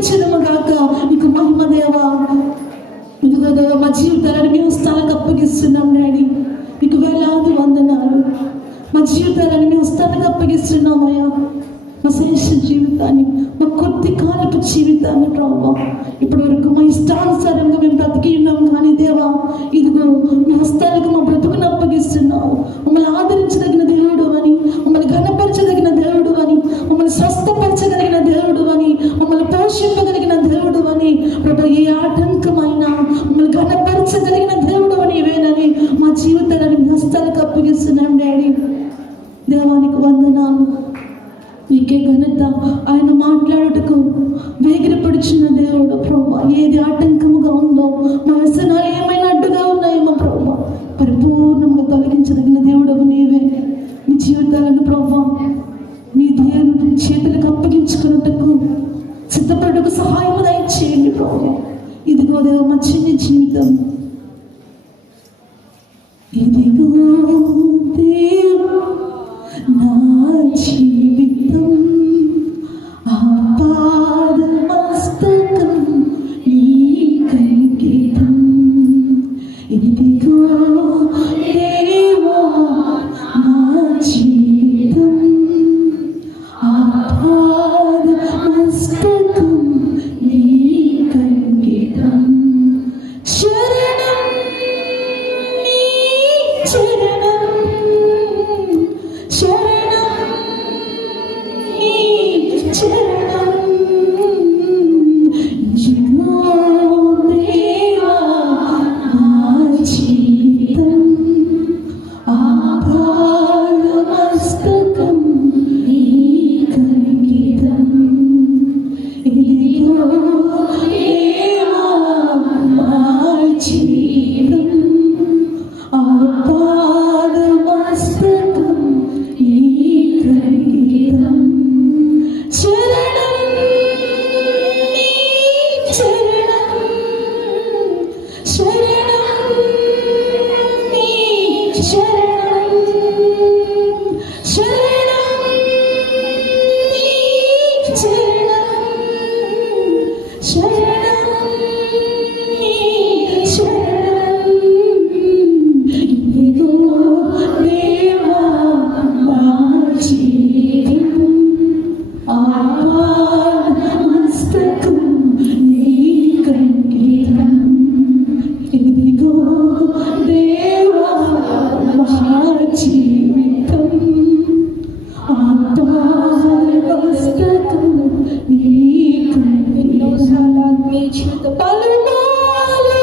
స్తుతించడము గాక. నీకు మహిమ దేవా. ఇదిగో దేవా, మా జీవితాలను మీ హస్తాలకు అప్పగిస్తున్నాం డాడీ. నీకు వేలాది వందనాలు. మా జీవితాలను మీ హస్తాలకు అప్పగిస్తున్నామయ్యా. మా శ్రేష్ఠ జీవితాన్ని, మా కొద్ది కాలపు జీవితాన్ని ప్రభావ ఇప్పటి వరకు మా ఇష్టానుసారంగా మేము బ్రతికి ఉన్నాం. కానీ దేవా, ఇదిగో మీ హస్తాలకు మా బ్రతుకును అప్పగిస్తున్నావు. మమ్మల్ని ఆదరించదగిన దేవుడు అని, మమ్మల్ని ఘనపరచదగిన దేవుడు అని, మమ్మల్ని స్వస్థపరచగలిగిన దేవుడు అని, మమ్మల్ని పోషింపగలిగిన దేవుడు అని ప్రభు, ఏ ఆటంకమైనా మమ్మల్ని ఘనపరచగలిగిన దేవుడు అని ఇవేనని మా జీవితాలను మీ హస్తాలకు అప్పగిస్తున్నాం డాడీ. దేవానికి వందనాలు. నీకే ఘనత. ఆయన మాట్లాడుటకు వేగిరపడుచున్న దేవుడు ప్రభా. ఏది ఆటంకముగా ఉందో, మా వ్యసనాలు ఏమైనా అడ్డుగా ఉన్నాయేమో ప్రభా, పరిపూర్ణంగా తొలగించదగిన దేవుడు నీవే. మీ జీవితాలను ప్రభా మీ దేవుని చేతులకు అప్పగించుకున్నట్టుకు సిద్ధపడకు సహాయం దయచేయండి ప్రభా. ఇదిగో దేవ మా చిన్న జీవితం. ఇదిగో దేవా నా జీవితం, ఆపాద మస్తకం నీకంకితం. ఇదిగో దేవా నా జీవితం, ఆపాద మస్తకం నీకంకితం. శరణం నీ శరణం, శరణం నీ శరణం. ఇదిగో దేవా నా జీవితం, ఆపాద మస్తకం నీకంకితం. ఇదిగో దేవా నా జీవితం, ఆపాద మస్తకం నీకంకితం. శరణం నీ శరణం, శరణం నీ శరణం, శరణం నీ శరణం, శరణం నీ శరణం. ఇదిగో దేవా నా జీవితం, ఆపాద మస్తకం నీకంకితం. ఇదిగో దేవా నా జీవితం, ఆపాద మస్తకం నీకంకితం. పలుమార్లు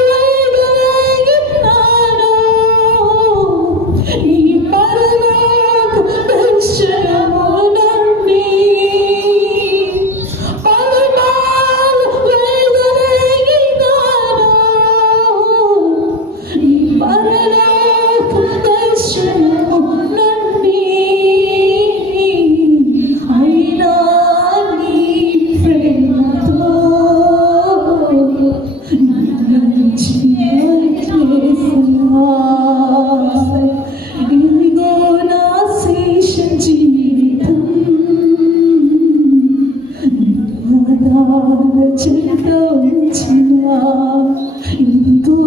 వేడుకున్నాను నీ పరలోక దర్శనము నుండి. పలుమార్లు వేడుకున్నాను నీ పరలోక దర్శనము నుండి. అయినా నీ ప్రేమతో నన్ను చేర్చేసావా. ఇదిగో నా శేష జీవితం, పాదాల చెంత ఉంచినా. ఇదిగో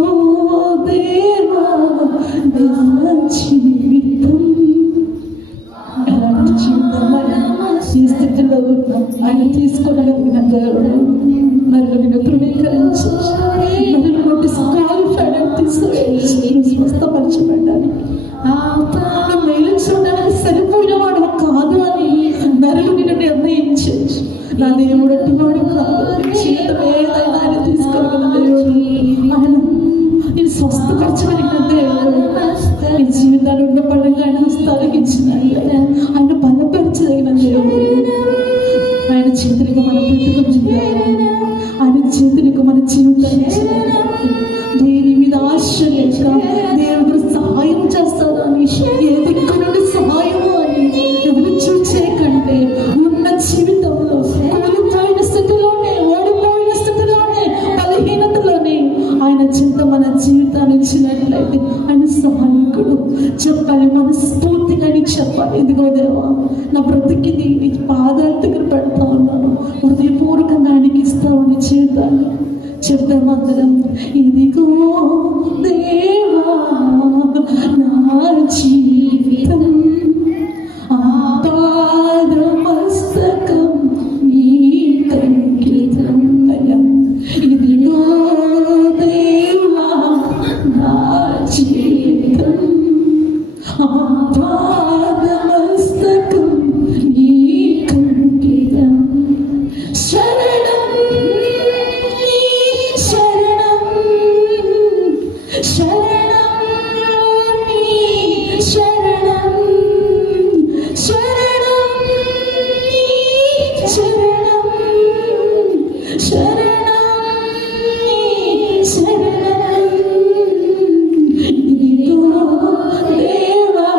దేవా నా జీవితం. అలాంటి జీవితం ఈ స్థితిలో ఉన్నాం. ఆయన తీసుకోగలిగిన దేవుడు. నన్ను నేను ధృవీకరించి, నన్ను డిస్క్వాలిఫైడ్ అని తీసుకొని స్వస్థపరచబడ్డానికి, మేలు చూడడానికి సరిపోయిన వాడు కాదు అని నరులు నిన్ను నిర్ణయించారు. నా దేవుడు అట్టివాడు కాదు. జీవితం ఏదైనా ఆయన తీసుకోగలిగిన దేవుడు. ఆయన నేను స్వస్థపరచగలిగిన దేవుడు. ఈ జీవితాలు ఉన్న పడంగా ఆయన హస్తాలకు ఇచ్చిన ఆయన బలపరచదగిన దేవుడు. ఆయన చేతులకు మన బ్రతుకుని, ఆయన చేతులకు మన జీవితాన్ని దేని మీద ఆశ లేక దేవుడు సహాయం చేస్తాడు అని, ఏ దిక్కు నుండి సహాయము అని ఎవరు చూసే కంటే ఉన్న జీవితంలో కోల్పోయిన స్థితిలోనే, ఓడిపోయిన స్థితిలోనే, బలహీనతలోనే ఆయన చింత మన జీవితాన్ని ఇచ్చినట్లయితే ఆయన సహాయకుడు. చెప్పాలి, మనస్ఫూర్తిగా నీకు చెప్పాలి. ఇదిగో దేవా నా బ్రతికిది నీ పాదాల దగ్గర పెడతా ఉన్నాను, హృదయపూర్వకంగా ఆయనకి ఇస్తా ఉన్నాను. జీవితాల్లో చెప్తాం అందరం. ఇదిగో దేవా నా జీవితం ఆపాదమస్తకం నీకంకితం. ఇదిగో దేవా నా జీవితం ఆపాదమస్తకం నీకంకితం. శరణం శరణం శరణం శరణం శరణం శరణం శరణం శరణం. ఇదిగో దేవా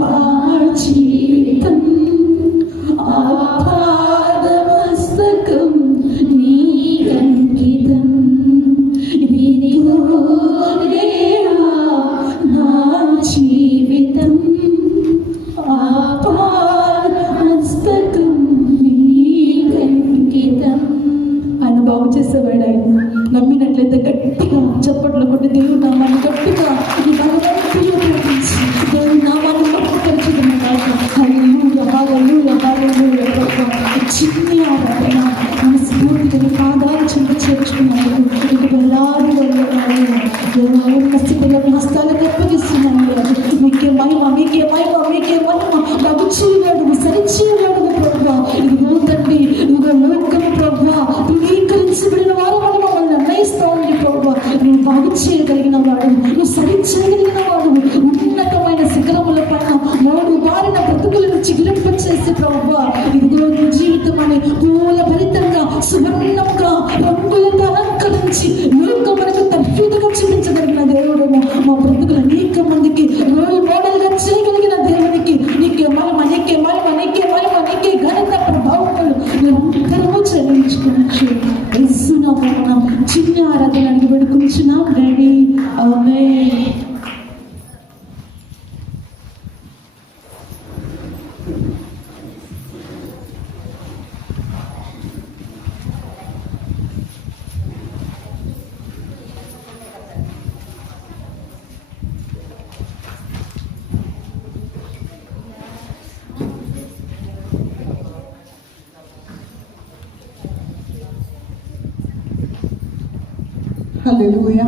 మా జీవితం ఆపాదమస్తకం నీకంకితం. ఇదిగో దేవా నా జీవితం ఆపాదమస్తకం నీకంకితం. ఆయన బాగు చేసేవాడు. ఆయన నమ్మినట్లయితే గట్టిగా చప్పట్లు కొట్టి దేవుని నామాన్ని గట్టిగా ఈ బలవంతులు ప్రకటించి దేవుని నామాన్ని మట్టుపరుచుకున్నాడు. హల్లెలూయా హల్లెలూయా హల్లెలూయా. చిన్ని ఆరాధన మనస్ఫూర్తిగా పాదాలు చెంత చేర్చుకున్నాడు. ఇక వేలాది ఉన్న స్థితిలో హస్తాలకు అప్పగిస్తున్నాడు. మీకే మహిమ మీకే మహిమ మీకే మహిమ. బాగు చేయలేడు సరిచేయలేడు ప్రభా. ఇదిగో తండ్రి ఇదిగో లోకము ప్రభా ధృవీకరించబడిన వారు మనం మమ్మల్ని నిర్ణయిస్తా ఉంది ప్రభా. నువ్వు బాగు చేయగలిగిన వాడు, నువ్వు సరి చేయగలిగిన వాడు. ఉన్నతమైన శిఖరముల పైన మూడు బారిన బ్రతుకులను చిగిలింపచేసి ప్రభా ఇదిగో నీ జీవితం అనే పూల భరితంగా సువర్ణంగా రంగులతో అలంకరించి లోకమునకు తర్ఫీదుగా చూపించగలిగిన దేవుడేమో. మా బ్రతుకులు అనేక మందికి రోల్ మోడల్గా చేయగలిగిన దేవునికి నీకే మహిమ నీకే మహిమ నీకే మహిమ నీకే ఘనత ప్రభావములు నిరంతరము చెల్లించుకోవచ్చు. మనం చిన్న ఆరాధన అడిగి పెడుకుంటున్నాం డాడీ. ఆమేన్. హల్లెలూయా.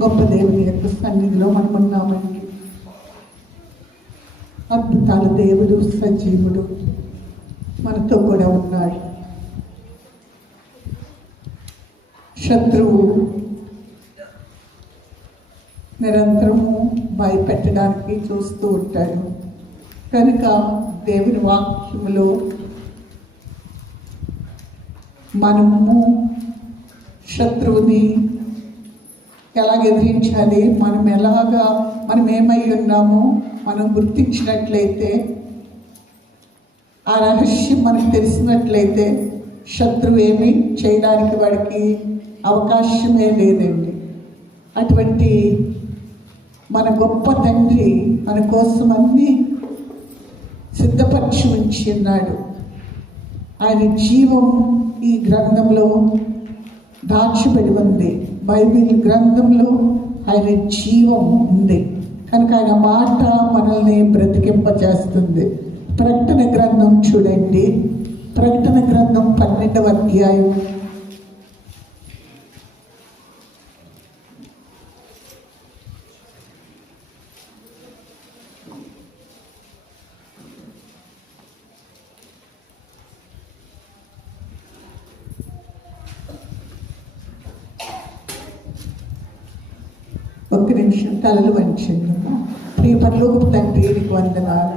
గొప్ప దేవుని యొక్క సన్నిధిలో మనం ఉన్నామండి. అద్భుతాల దేవుడు సజీవుడు మనతో కూడా ఉన్నాడు. శత్రువు నిరంతరము భయపెట్టడానికి చూస్తూ ఉంటాడు. కనుక దేవుని వాక్యములో మనము శత్రువుని ఎలాగ ఎదిరించాలి, మనం ఏమై ఉన్నామో మనం గుర్తించినట్లయితే, ఆ రహస్యం మనకు తెలిసినట్లయితే శత్రువు ఏమి చేయడానికి వాడికి అవకాశమే లేదండి. అటువంటి మన గొప్ప తండ్రి మన కోసం అన్నీ సిద్ధపరిచి ఉంచి ఉన్నాడు. ఆయన జీవం ఈ గ్రంథంలో దాచిబడి ఉంది. బైబిల్ గ్రంథంలో ఆయన జీవం ఉంది. కనుక ఆయన మాట మనల్ని బ్రతికింపజేస్తుంది. ప్రకటన గ్రంథం చూడండి. ప్రకటన గ్రంథం 12వ అధ్యాయం. ఒక్క నిమిషం తలలు వంచండి. ప్రియ పరలోకపు తండ్రి నీకు వందనాలు.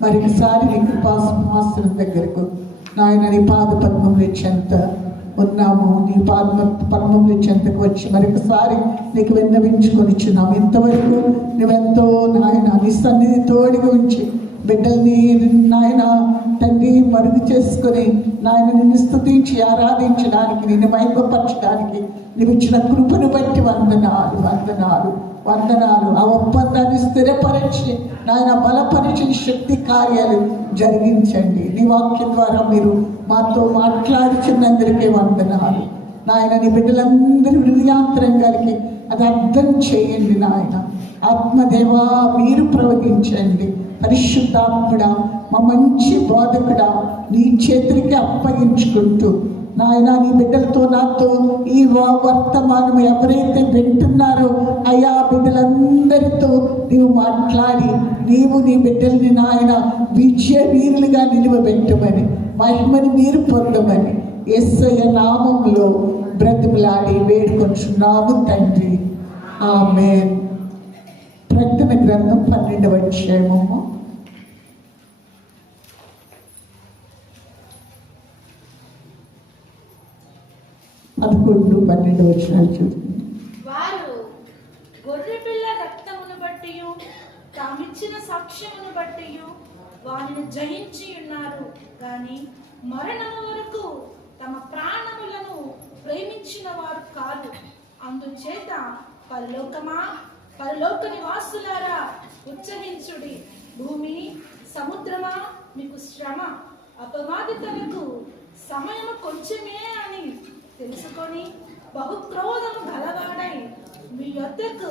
మరొకసారి నీ కృపాసింహాసనం దగ్గరకు నాయన నీ పాద పద్మముల చెంత ఉన్నాము. నీ పాద పద్మముల చెంతకు వచ్చి మరొకసారి నీకు విన్నవించుకొనిచున్నాము. ఇంతవరకు నువ్వెంతో నాయన నీ సన్నిధి తోడుగా ఉంచి బిడ్డల్ని నాయన తండ్రి మరుగు చేసుకొని నాయన నిన్ను స్తుతించి ఆరాధించడానికి, నిన్ను మహిమపరచడానికి నువ్వు ఇచ్చిన కృపను బట్టి వందనాలు. వందనాలు. ఆ ఒప్పందాన్ని స్థిరపరిచి నాయన బలపరిచి శక్తి కార్యాలు జరిగించండి. నీ వాక్యం ద్వారా మీరు మాతో మాట్లాడుతున్నందరికీ వందనాలు నాయన. నీ బిడ్డలందరూ హృదయాంతరంగానికి అది అర్థం చేయండి నాయన. ఆత్మదేవా మీరు ప్రవహించండి. పరిశుద్ధాత్ముడా, మా మంచి బోధకుడా, నీ చేతులకి అప్పగించుకుంటూ నాయన నీ బిడ్డలతో నాతో ఈ వర్తమానం ఎవరైతే వింటున్నారో అయ్యా బిడ్డలందరితో నీవు మాట్లాడి నీవు నీ బిడ్డల్ని నాయన విజయ వీరులుగా నిలువబెట్టమని మహిమని మీరు పొందమని యేసయ్య నామములో బ్రతిమలాడి వేడుకొంచున్నాము తండ్రి. ఆమేన్. ప్రకటన గ్రంథం 12వ అధ్యాయము 11-12 వచనాలు చూడండి. వారు గొర్రెపిల్ల రక్తమును బట్టి తామిచ్చిన సాక్ష్యమును బట్టి వారిని జయించి ఉన్నారు కానీ మరణము వరకు తమ ప్రాణములను ప్రేమించిన వారు కాదు. అందుచేత పరలోకమా, పరలోక నివాసులారా ఉచ్చరించుడి. భూమి సముద్రమా మీకు శ్రమ, అపవాదితలకు సమయము కొంచెమే అని తెలుసుకొని బహుక్రోధము గలవాడై మీ యొద్దకు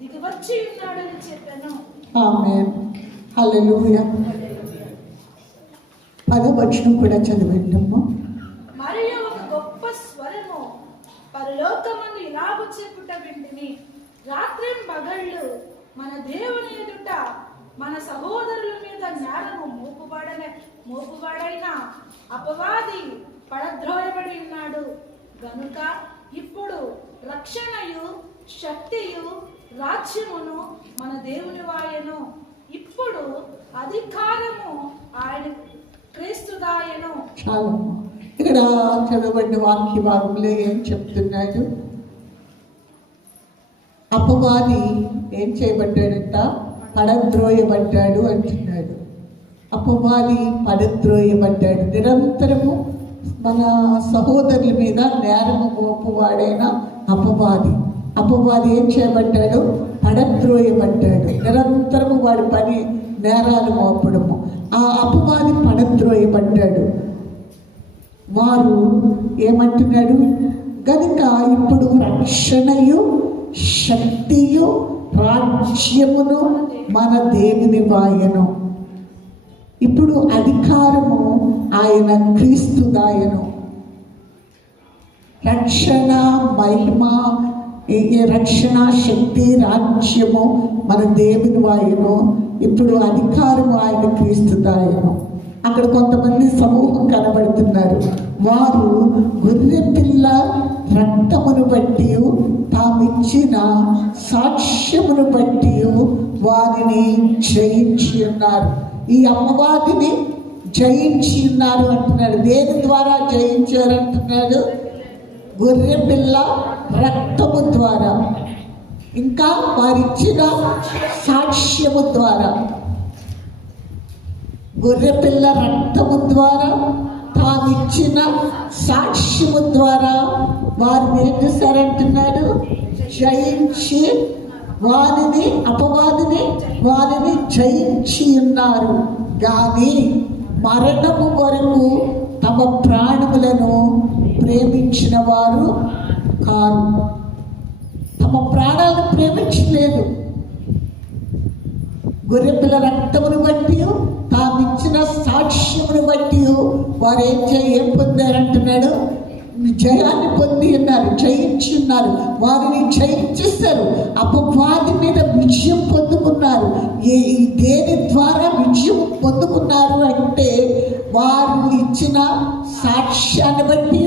దిగివచ్చి ఉన్నాడని చెప్పాను. ఆమేన్. హల్లెలూయా. 10వ వచనం కూడా చదివిందమ్మా. మరియు ఒక గొప్ప స్వరము పరలోకమందు ఇలాగు చెప్పుట వింటిని, రాత్రిం పగళ్ళు మన దేవుని ఎదుట మన సహోదరుల మీద నేరము మోపుబడైన అపవాది పడద్రోయబడి ఉన్నాడు గనుక ఇప్పుడు రక్షణయు శక్తియు రాజ్యమును మన దేవుని వాయను. ఇప్పుడు అధికారము ఆయన క్రీస్తుదాయను. చాలమ్మా. ఇక్కడ చదవబడిన వాక్య భాగంలో ఏం చెప్తున్నాడు? అపవాది ఏం చేయబడ్డాడంట? పడద్రోయబడ్డాడు అంటున్నాడు. అపవాది పడద్రోయబడ్డాడు. నిరంతరము మన సహోదరుల మీద నేరము మోపువాడైన అపవాది ఏం చేయబడ్డాడు? పడద్రోయబడ్డాడు. నిరంతరము వాడి పని నేరాలు మోపడము. ఆ అపవాది పడద్రోయబడ్డాడు. వారు ఏమంటున్నాడు? గనుక ఇప్పుడు రక్షణయు శక్తియు రాజ్యమును మన దేవుని వాయను. ఇప్పుడు అధికారము ఆయన క్రీస్తుదాయను. రక్షణ మహిమ, రక్షణ శక్తి రాజ్యము మన దేవుని వాయను. ఇప్పుడు అధికారము ఆయన క్రీస్తుదాయను. అక్కడ కొంతమంది సమూహం కనబడుతున్నారు. వారు గొర్రె పిల్ల రక్తమును బట్టి తామిచ్చిన సాక్ష్యమును బట్టి వారిని జయించి ఉన్నారు. ఈ అమ్మవారిని జయించి ఉన్నారు అంటున్నాడు. దేని ద్వారా జయించారు అంటున్నాడు? గొర్రె పిల్ల రక్తము ద్వారా, ఇంకా వారిచ్చిన సాక్ష్యము ద్వారా. గొర్రెపిల్ల రక్తము ద్వారా, తామిచ్చిన సాక్ష్యము ద్వారా వారు ఏం చేశారంటున్నాడు? జయించి వారిని, అపవాదిని వారిని జయించి ఉన్నారు. కానీ మరణము వరకు తమ ప్రాణములను ప్రేమించిన వారు కారు. తమ ప్రాణాలను ప్రేమించలేదు. గొర్రెపిల్ల రక్తమును బట్టి, తామిచ్చిన సాక్ష్యమును బట్టి వారు ఏం పొందారంటున్నాడు? జయాన్ని పొంది ఉన్నారు, జయించి ఉన్నారు. వారిని జయించేస్తారు. అపవాది మీద విజయం పొందుకున్నారు. దేని ద్వారా విజయం పొందుకున్నారు అంటే వారు ఇచ్చిన సాక్ష్యాన్ని బట్టి,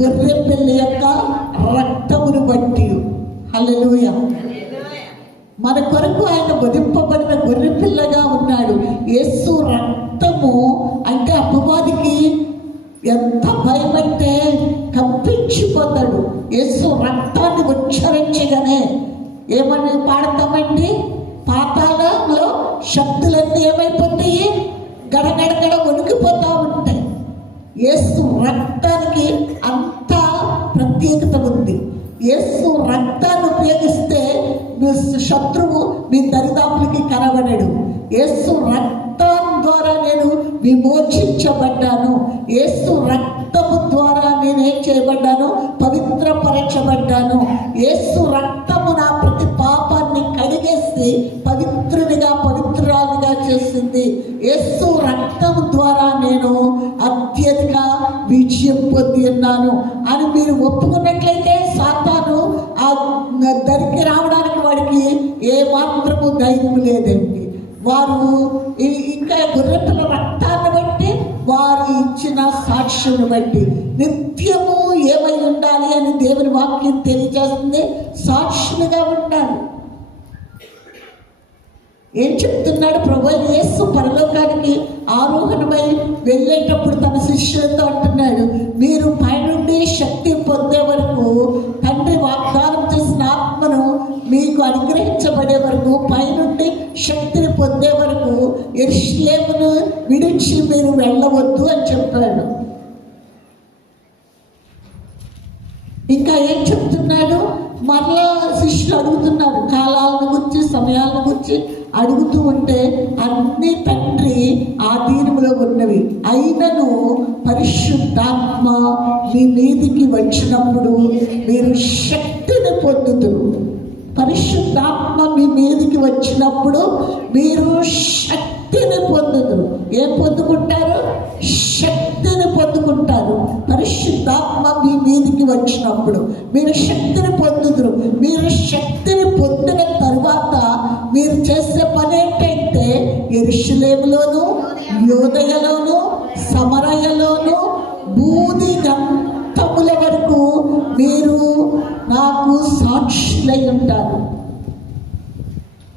గొర్రెపిల్ల యొక్క రక్తమును బట్టి. హల్లెలూయా. మన కొరకు ఆయన వధింపబడిన గొర్రెపిల్లగా ఉన్నాడు. యేసు రక్తము అంటే అపవాదికి ఎంత భయం అంటే కంపించిపోతాడు. యేసు రక్తాన్ని ఉచ్చరించగానే ఏమని పాడతామండి? పాతాళంలో శక్తులన్నీ ఏమైపోతాయి? గడగడగడ వణికిపోతూ ఉంటాయి. యేసు రక్తానికి అంత ప్రత్యేకత ఉంది. యేసు రక్తాన్ని ఉపయోగిస్తే శత్రువు మీ దరిదాపులకి కనబడడు. యేసు రక్తం ద్వారా నేను విమోచించబడ్డాను. యేసు రక్తము ద్వారా నేనేం చేయబడ్డాను? పవిత్రపరచబడ్డాను. యేసు రక్తము నా ప్రతి పాపాన్ని కడిగేసి పవిత్రునిగా పవిత్రాలుగా చేసింది. యేసు రక్తము ద్వారా నేను అత్యధిక విజయం పొంది ఉన్నాను అని మీరు ఒప్పుకున్నట్లయితే సాతాను ఆ దరికి రావడానికి వాడికి ఏ మాత్రము ధైర్యం లేదండి. వారు ఇంకా గొర్రెపిల్ల రక్తాన్ని బట్టి, వారు ఇచ్చిన సాక్ష్యం బట్టి నిత్యము ఏమై ఉండాలి అని దేవుని వాక్యం తెలియజేస్తుంది. సాక్షులుగా ఉండాలి. ఏం చెప్తున్నాడు? ప్రభువైన యేసు పరలోకానికి ఆరోహణమై వెళ్ళేటప్పుడు తన శిష్యులతో అంటున్నాడు, మీరు పైనుండి శక్తి పొందే వరకు, తండ్రి వాగ్దానం చేసిన ఆత్మను మీకు అనుగ్రహించబడే వరకు, పైనుండి శక్తిని పొందే వరకు యెరూషలేమును విడిచి మీరు వెళ్ళవద్దు అని చెప్పాడు. ఇంకా ఏం చెప్తున్నాడు? మరలా శిష్యులు అడుగుతున్నారు, కాలాలను గురించి, సమయాలను గురించి అడుగుతూ ఉంటే అన్ని తండ్రి ఆధీనంలో ఉన్నవి. అయినను పరిశుద్ధాత్మ మీ మీదికి వచ్చినప్పుడు మీరు శక్తిని పొందుతారు. పరిశుద్ధాత్మ మీ మీదికి వచ్చినప్పుడు మీరు శక్తిని పొందుతారు. ఏం పొందుకుంటారు? శక్తిని పొందుకుంటారు. పరిశుద్ధాత్మ మీ మీదికి వచ్చినప్పుడు మీరు శక్తిని పొందుతారు. మీరు శక్తిని పొందిన తరువాత మీరు చేసే పని ఏంటంటే, యెరూషలేములోను, యూదయలోను, సమరయలోను, బూది గంతముల వరకు మీరు నాకు సాక్షులై ఉంటారు.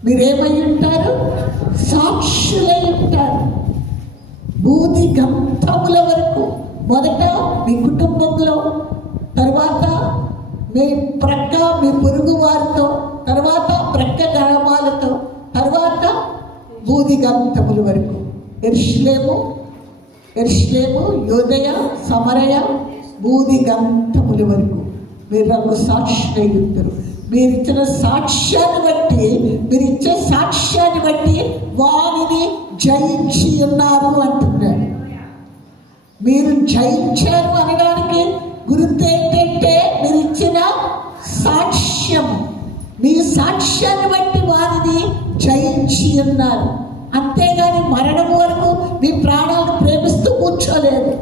మీరేమై ఉంటారు? సాక్షులై ఉంటారు. బూది గంతముల వరకు. మొదట మీ కుటుంబంలో, తర్వాత మీ ప్రక్క మీ పొరుగు వారితో, తర్వాత ప్రక్క గ్రామాలతో, తర్వాత బూది గంతముల వరకు. యెరూషలేము, యూదయ, సమరయ, బూది గంతముల వరకు మీరు నాకు సాక్షులై ఉంటారు. మీరు ఇచ్చిన సాక్ష్యాన్ని బట్టి, మీరు ఇచ్చే సాక్ష్యాన్ని బట్టి వారిని జయించి ఉన్నారు అంటున్నాడు. మీరు జయించారు అనడానికి గుర్తు ఏంటంటే, మీరు ఇచ్చిన సాక్ష్యము. మీ సాక్ష్యాన్ని బట్టి వారిని జయించి ఉన్నారు. అంతేగాని మరణం వరకు మీ ప్రాణాలను ప్రేమిస్తూ కూర్చోలేదు.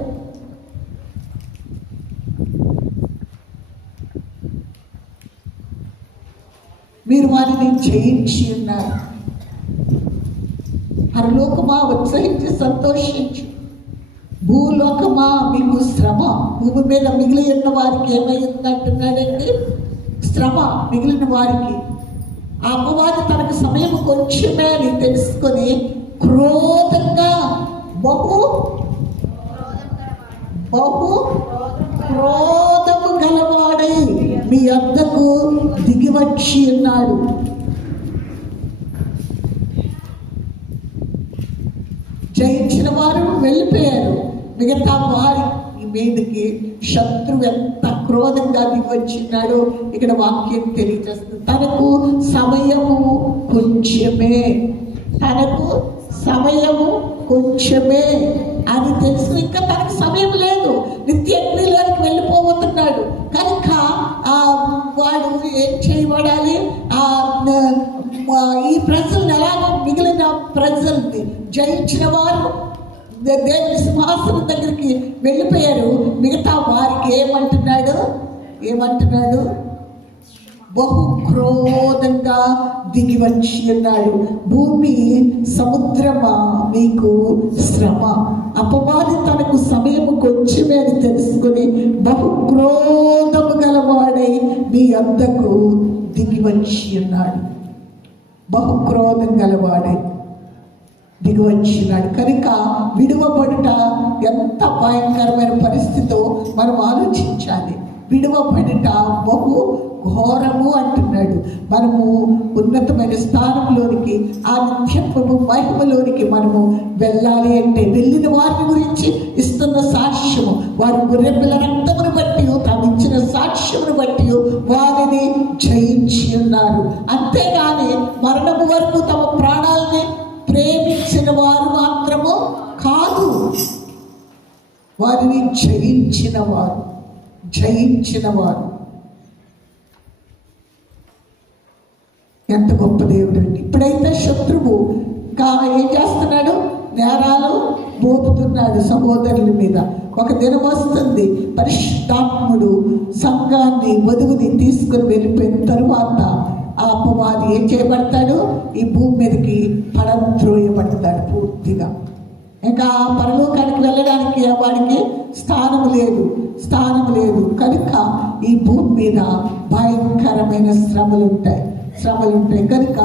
మీరు వారిని జయించి ఉన్నారు. పరలోకమా ఉత్సహించి సంతోషించు, భూలోకమా మీకు శ్రమ. భూమి మీద మిగిలి ఉన్న వారికి ఏమైంది అంటున్నాడండి? శ్రమ మిగిలిన వారికి. ఆ అమ్మవారి తనకు సమయం కొంచెమే అని తెలుసుకొని క్రోధంగా బహు క్రోధము గలవాడై మీ వద్దకు దిగివచ్చి ఉన్నాడు. జయించిన వారు వెళ్ళిపోయారు. మిగతా వారి మీదకి శత్రువు ఎంత క్రోధంగా దిగివచ్చినాడో ఇక్కడ వాక్యం తెలియజేస్తుంది. తనకు సమయము కొంచెమే, తనకు సమయము కొంచెమే అని తెలుసు. ఇంకా తనకు సమయం లేదు, నిత్య అగ్నిలోకి వెళ్ళిపోతున్నాడు కనుక వాడు ఏం చేయబడాలి? ఈ ప్రజలను ఎలాగో మిగిలిన ప్రజల్ని జయించిన వారు దేవుని సింహాసనం దగ్గరికి వెళ్ళిపోయారు. మిగతా వారికి ఏమంటున్నాడు? బహు క్రోధంగా దిగి వచ్చి ఉన్నాడు. భూమి సముద్రమా మీకు శ్రమ. అపవాది తనకు సమయము కొంచెమే అని తెలుసుకుని బహు క్రోధము గలవాడై మీ వద్దకు దిగి వచ్చి ఉన్నాడు. బహు క్రోధం గలవాడై దిగి వచ్చినాడు కనుక విడువబడుట ఎంత భయంకరమైన పరిస్థితో మనం ఆలోచించాలి. విడువబడుట బహు ఘోరము అంటున్నాడు. మనము ఉన్నతమైన స్థానంలోనికి, ఆ నిత్యత్వము మహిమలోనికి మనము వెళ్ళాలి అంటే, వెళ్ళిన వారిని గురించి ఇస్తున్న సాక్ష్యము, వారి గొర్రెపిల్ల రక్తమును బట్టి, తాము ఇచ్చిన సాక్ష్యమును బట్టి వారిని జయించి ఉన్నారు. అంతేగా వారిని జయించిన వారు. ఎంత గొప్ప దేవుడు అండి. ఇప్పుడైతే శత్రువు ఏం చేస్తున్నాడు? నేరాలు మోపుతున్నాడు సహోదరుల మీద. ఒక దినం వస్తుంది, పరిశుద్ధాత్ముడు సంఘాన్ని, వధువుని తీసుకుని వెళ్ళిపోయిన తరువాత ఆ అపవాది ఏం చేయబడతాడు? ఈ భూమి మీదకి పడద్రోయబడతాడు పూర్తిగా. ఇంకా పరలోకానికి వెళ్ళడానికి వాడికి స్థానం లేదు. కనుక ఈ భూమి మీద భయంకరమైన శ్రమలు ఉంటాయి. కనుక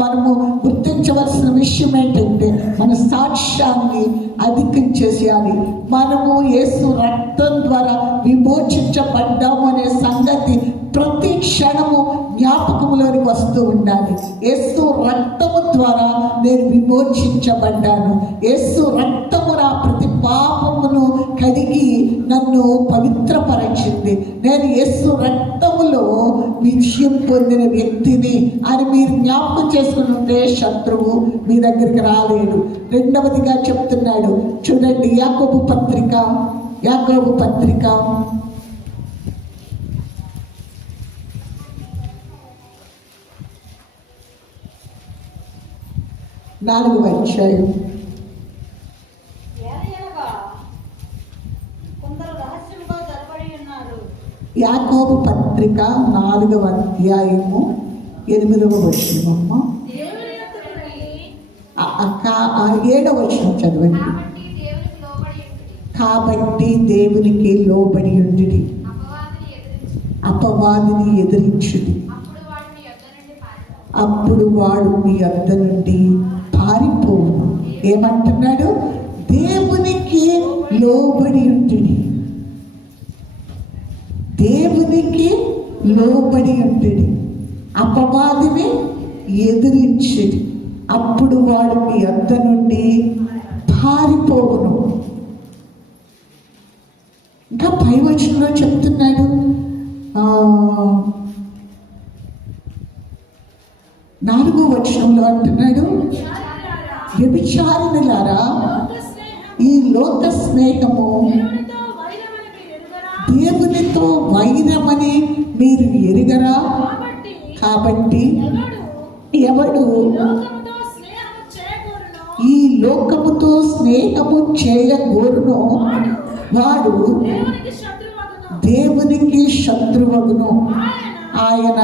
మనము గుర్తించవలసిన విషయం ఏంటంటే మన సాక్ష్యాన్ని అధికం చేసేయాలి. మనము యేసు రక్తం ద్వారా విమోచించబడ్డాము అనే సంగతి ప్రతి క్షణము జ్ఞాపకంలోనికి వస్తూ ఉండాలి. యేసు రక్తము ద్వారా నేను విమోచించబడ్డాను. యేసు రక్తము నా ప్రతి పాపమును కడిగి నన్ను పవిత్రపరచింది. నేను యేసు రక్తములో విజయం పొందిన వ్యక్తిని అని మీరు జ్ఞాపకం చేసుకుని ఉంటే శత్రువు మీ దగ్గరికి రాలేడు. రెండవదిగా చెప్తున్నాడు చూడండి, యాకోబు పత్రిక 4వ అధ్యాయం. యాకోబు పత్రిక 4వ అధ్యాయము 8వ వచనమ్మ. 7వ వచనం చదవండి. కాబట్టి దేవునికి లోబడి ఉండుడి, అపవాదిని ఎదిరించుడి, అప్పుడు వాడు మీ యొద్ద నుండి పారిపోవును. ఏమంటున్నాడు? దేవునికి లోబడి ఉండుడి, దేవునికి లోబడి ఉండుడి, అపవాదిని ఎదిరించుడి, అప్పుడు వాడు మీ యొద్ద నుండి పారిపోవును. ఇంకా పై వచనంలో చెప్తున్నాడు, 4వ వచనంలో అంటున్నాడు, వ్యభిచారిణులారా, ఈ లోక స్నేహము దేవునితో వైరమని మీరు ఎరుగరా? కాబట్టి ఎవడు ఈ లోకముతో స్నేహము చేయగోరునో వాడు దేవునికి శత్రువగును. ఆయన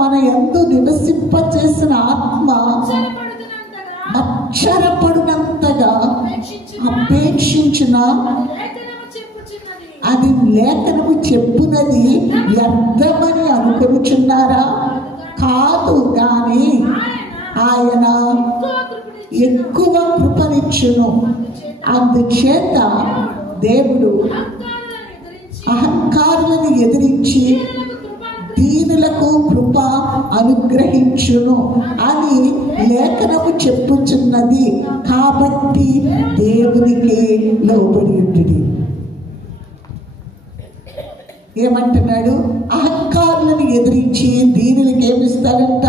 మన యందు నివసింపచేసిన ఆత్మ మచ్చరపడినంతగా అపేక్షించిన అది లేఖనము చెప్పునది వ్యర్థమని అనుకొనుచున్నారా? కాదు, కానీ ఆయన ఎక్కువ కృపనిచ్చును. అందుచేత దేవుడు అహంకారులను ఎదిరించి దీనులకు కృప అనుగ్రహించును అని లేఖనము చెప్పుచున్నది. కాబట్టి దేవునికి లోబడి ఉండుడి. ఏమంటున్నాడు? అహంకారులను ఎదిరించి దీనులకు ఏమిస్తాడంట?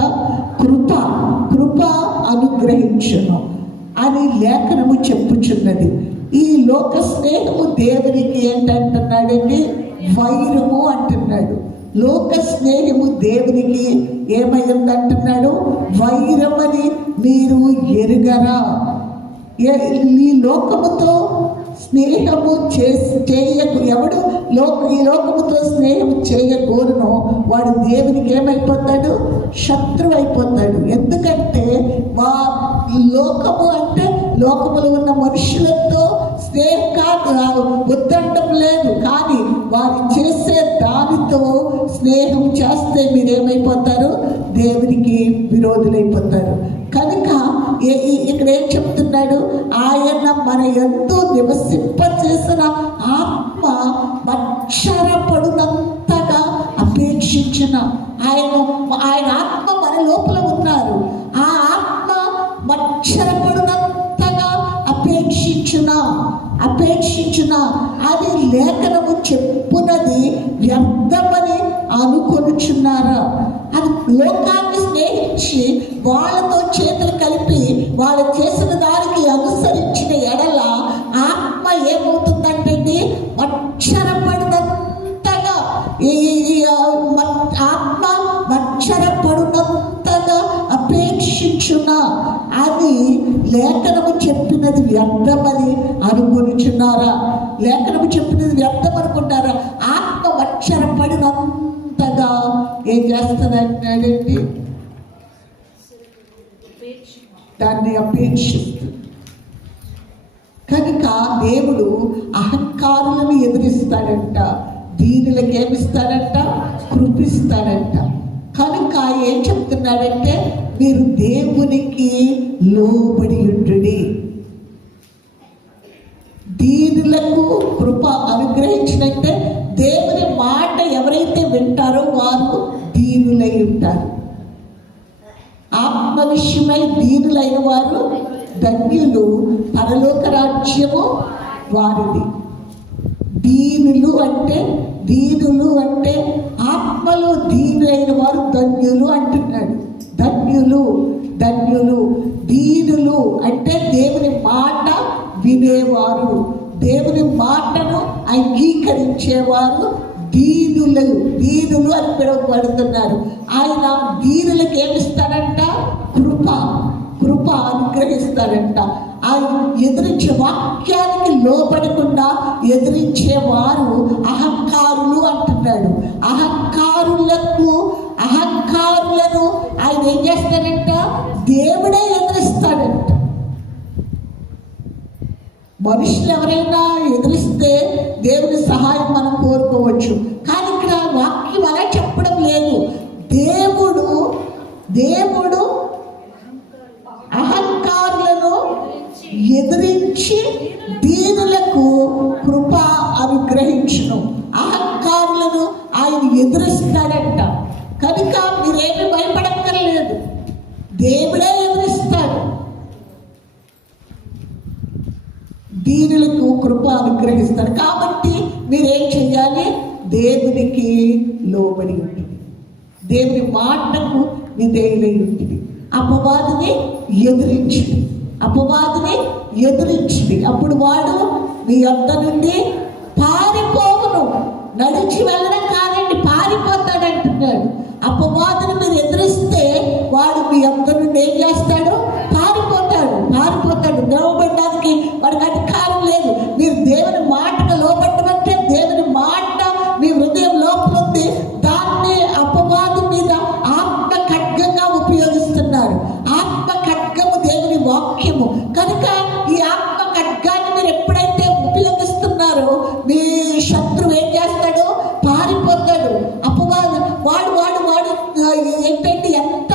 కృప అనుగ్రహించును అని లేఖనము చెప్పుచున్నది. ఈ లోక స్నేహము దేవునికి ఏంటంటున్నాడండి? వైరము అంటున్నాడు. లోక స్నేహము దేవునికి ఏమైందంటున్నాడు? వైరమని మీరు ఎరుగరా? ఈ లోకముతో స్నేహము ఎవడు ఈ లోకముతో స్నేహం చేయకూడనో వాడు దేవునికి ఏమైపోతాడు? శత్రువు అయిపోతాడు. ఎందుకంటే లోకము అంటే లోకములో ఉన్న మనుషులతో స్నేహం కాదు, వద్దడం లేదు, కానీ వారు చేసే దానితో స్నేహం చేస్తే మీరేమైపోతారు? దేవునికి విరోధులైపోతారు. కనుక ఇక్కడ ఏం చెప్తున్నాడు? ఆయన మన ఎంతో నివసింపచేసిన ఆత్మ మచ్చరపడునంతగా అపేక్షించిన ఆయన ఆత్మ మన లోపల ఉన్నారు. ఆ ఆత్మ మచ్చరపడునంతగా అపేక్షించిన అది లేఖనము చెప్పునది వ్యర్థమని అనుకొనుచున్నారా? అది లోకాన్ని స్నేహించి వాళ్ళతో చేతులు కలిపి వాళ్ళు చేసిన దానికి అనుసరించిన ఎడల ఆత్మ ఏమవుతుందంటే మచ్చరపడినంతగా ఆత్మ మచ్చరపడినంతగా అపేక్షించున్నా అది లేఖనము చెప్పినది వ్యర్థమని అనుకొనిచున్నారా? లేఖనము చెప్పినది వ్యర్థం అనుకుంటారా? ఆత్మ మచ్చరపడినంతగా ఏం చేస్తుందంటాడండి? దాన్ని అపేక్షిస్తుంది. కనుక దేవుడు అహంకారులను ఎదిరిస్తాడంట, దీనులకు ఏమిస్తాడంట? కృపిస్తాడంట. కనుక ఏం చెప్తున్నాడంటే మీరు దేవునికి లోబడి ఉండుడి. దీనులకు కృప అనుగ్రహించినట్టే దేవుని మాట ఎవరైతే వింటారో వారు దీనులై ఉంటారు. ఆత్మ విషయమై దీనులైన వారు ధన్యులు, పరలోక రాజ్యము వారిది. దీనులు అంటే ఆత్మలో దీనులైన వారు ధన్యులు అంటున్నాడు. ధన్యులు. దీనులు అంటే దేవుని మాట వినేవారు, దేవుని మాటను అంగీకరించేవారు దీనులు అని పిలువబడుతున్నారు. ఆయన దీనులకు ఏమిస్తాడంట? కృప అనుగ్రహిస్తాడంట. ఆయన ఎదిరించే వాక్యానికి లోపడకుండా ఎదిరించేవారు అహంకారులు అంటున్నాడు. అహంకారులను ఆయన ఏం చేస్తాడంట? దేవుడే ఎదిరిస్తాడంట. మనుషులు ఎవరైనా ఎదిరిస్తే దేవుని సహాయం మనం కోరుకోవచ్చు, కానీ ఇక్కడ వాక్యం అలా చెప్పడం లేదు. దేవుడు అహంకారులను ఎదిరించి దీనులకు కృప అనుగ్రహించును. అహంకారులను ఆయన ఎదిరిస్తాడంట. కనుక మీరేమి భయపడక్కర్లేదు, దేవుడే ఎదిరిస్తాడు. దీనులకు కృప అనుగ్రహిస్తాడు. కాబట్టి మీరేం చెయ్యాలి? దేవునికి లోబడి ఉంటుంది, దేవుని మాటకు విధేయులై ఉంటుంది. అపవాదిని ఎదిరించింది. అప్పుడు వాడు మీ వద్ద నుండి పారిపోవును. నడిచి వెళ్ళడం కాదండి, పారిపోతాడంటున్నాడు. అపవాదిని మీరు ఎదిరిస్తే వాడు మీ వద్ద నుండి ఏం చేస్తాడు? పారిపోతాడు. లోబడడానికి వాడికి అధికారం లేదు. మీరు దేవుని మాటకు లోబడమంటే దేవుని మాట మీ హృదయం లోపల ఉంది. దాన్ని అపవాది మీద ఆత్మ ఖడ్గంగా ఉపయోగిస్తున్నారు. ఆత్మ ఖడ్గము దేవుని వాక్యము. కనుక ఈ ఆత్మ ఖడ్గాన్ని మీరు ఎప్పుడైతే ఉపయోగిస్తున్నారో మీ శత్రువు ఏం చేస్తాడు? పారిపోతాడు. అపవాది వాడు ఏంటంటే ఎంత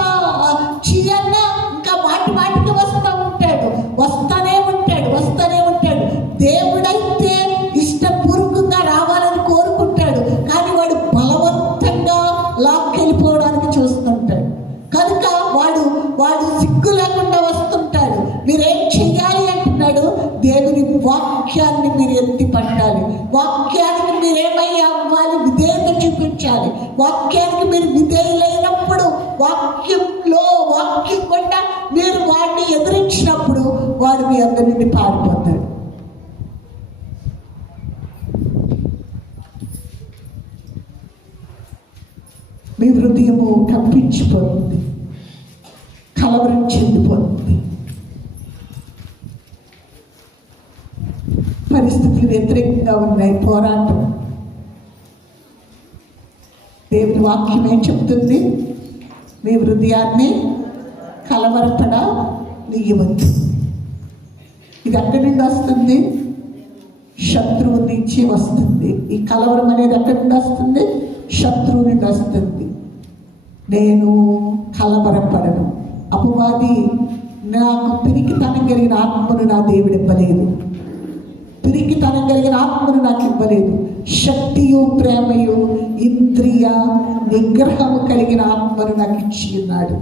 చీయన్నా ఇంకా మాటికి వస్తానే ఉంటాడు. దేవుడైతే ఇష్టపూర్వకంగా రావాలని కోరుకుంటాడు, కానీ వాడు బలవంతంగా లాక్కెళ్ళిపోవడానికి చూస్తుంటాడు. కనుక వాడు సిగ్గు లేకుండా వస్తుంటాడు. మీరేం చెయ్యాలి అంటున్నాడు? దేవుని వాక్యాన్ని మీరు ఎత్తి పట్టాలి. వాక్యానికి మీరేమై అవ్వాలి? విధేయత చూపించాలి. వాక్యానికి మీరు విధేయులైనప్పుడు, వాక్యం కూడా మీరు వాడిని ఎదిరించినప్పుడు వాడు మీ అందరి నుండి పారిపోతాడు. మీ హృదయము కంపించిపోతుంది, కలవరం చెందిపోతుంది. పరిస్థితులు వ్యతిరేకంగా ఉన్నాయి, పోరాటం. దేవుని వాక్యం ఏం చెప్తుంది? మీ హృదయాన్ని కలవరపడనీయవద్దు. ఇది ఎక్కడి నుండి వస్తుంది? శత్రువు నుంచి వస్తుంది. ఈ కలవరం అనేది ఎక్కడి నుండి వస్తుంది? శత్రువు నుండి వస్తుంది. నేను కలవరపడను. అపవాది నాకు పిరికితనం కలిగిన ఆత్మను నా దేవుడు ఇవ్వలేదు. పిరికితనం కలిగిన ఆత్మను నాకు ఇవ్వలేదు. శక్తియు ప్రేమయు ఇంద్రియ నిగ్రహము కలిగిన ఆత్మను నాకు ఇచ్చి ఉన్నాడు.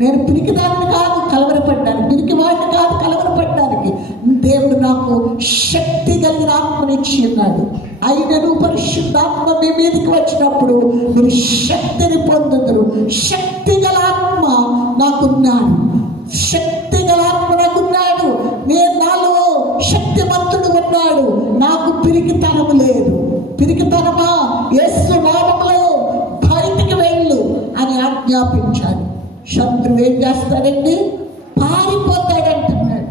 నేను పిరికిదాన్ని కాదు కలవరపడ్డానికి, పిరికివాడిని కాదు కలవరపడ్డానికి. దేవుడు నాకు శక్తి కలిగిన ఆత్మను ఇచ్చి ఉన్నాడు. అయినను పరిశుద్ధాత్మ మీ మీదకి వచ్చినప్పుడు మీరు శక్తిని పొందుతారు. శక్తి గల ఆత్మ నాకున్నాడు. శక్తి గల ఆత్మ పిరికితనమా, యేసు నామములో బయటికి వెళ్ళు అని ఆజ్ఞాపించాలి. శత్రువు ఏం చేస్తాడండి? పారిపోతాడంటున్నాడు.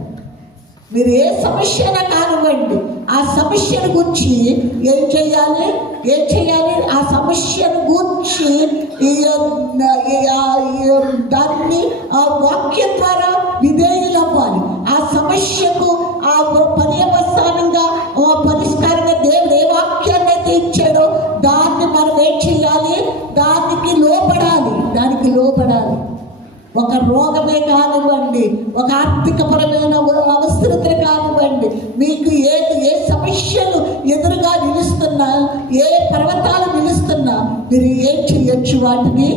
మీరు ఏ సమస్యన కానివ్వండి, ఆ సమస్యను గురించి ఏం చేయాలి? ఆ సమస్యను గురించి దాన్ని ఆ వాక్యం ద్వారా విధేయులవ్వాలి. ఆ సమస్యకు ఆ పర్యవసానంగా పరిష్కారంగా దేవుడు ఏ వాక్యాన్ని అయితే ఇచ్చాడో దాన్ని మనం ఏం చేయాలి? దానికి లోపడాలి. ఒక రోగమే కానివ్వండి, ఒక ఆర్థికపరమైన అవసరతలు కానివ్వండి, మీకు ఏ సమస్యలు ఎదురుగా నిలుస్తున్నా, ఏ పర్వతాలు నిలుస్తున్నా, మీరు ఏం చేయొచ్చు? వాటిని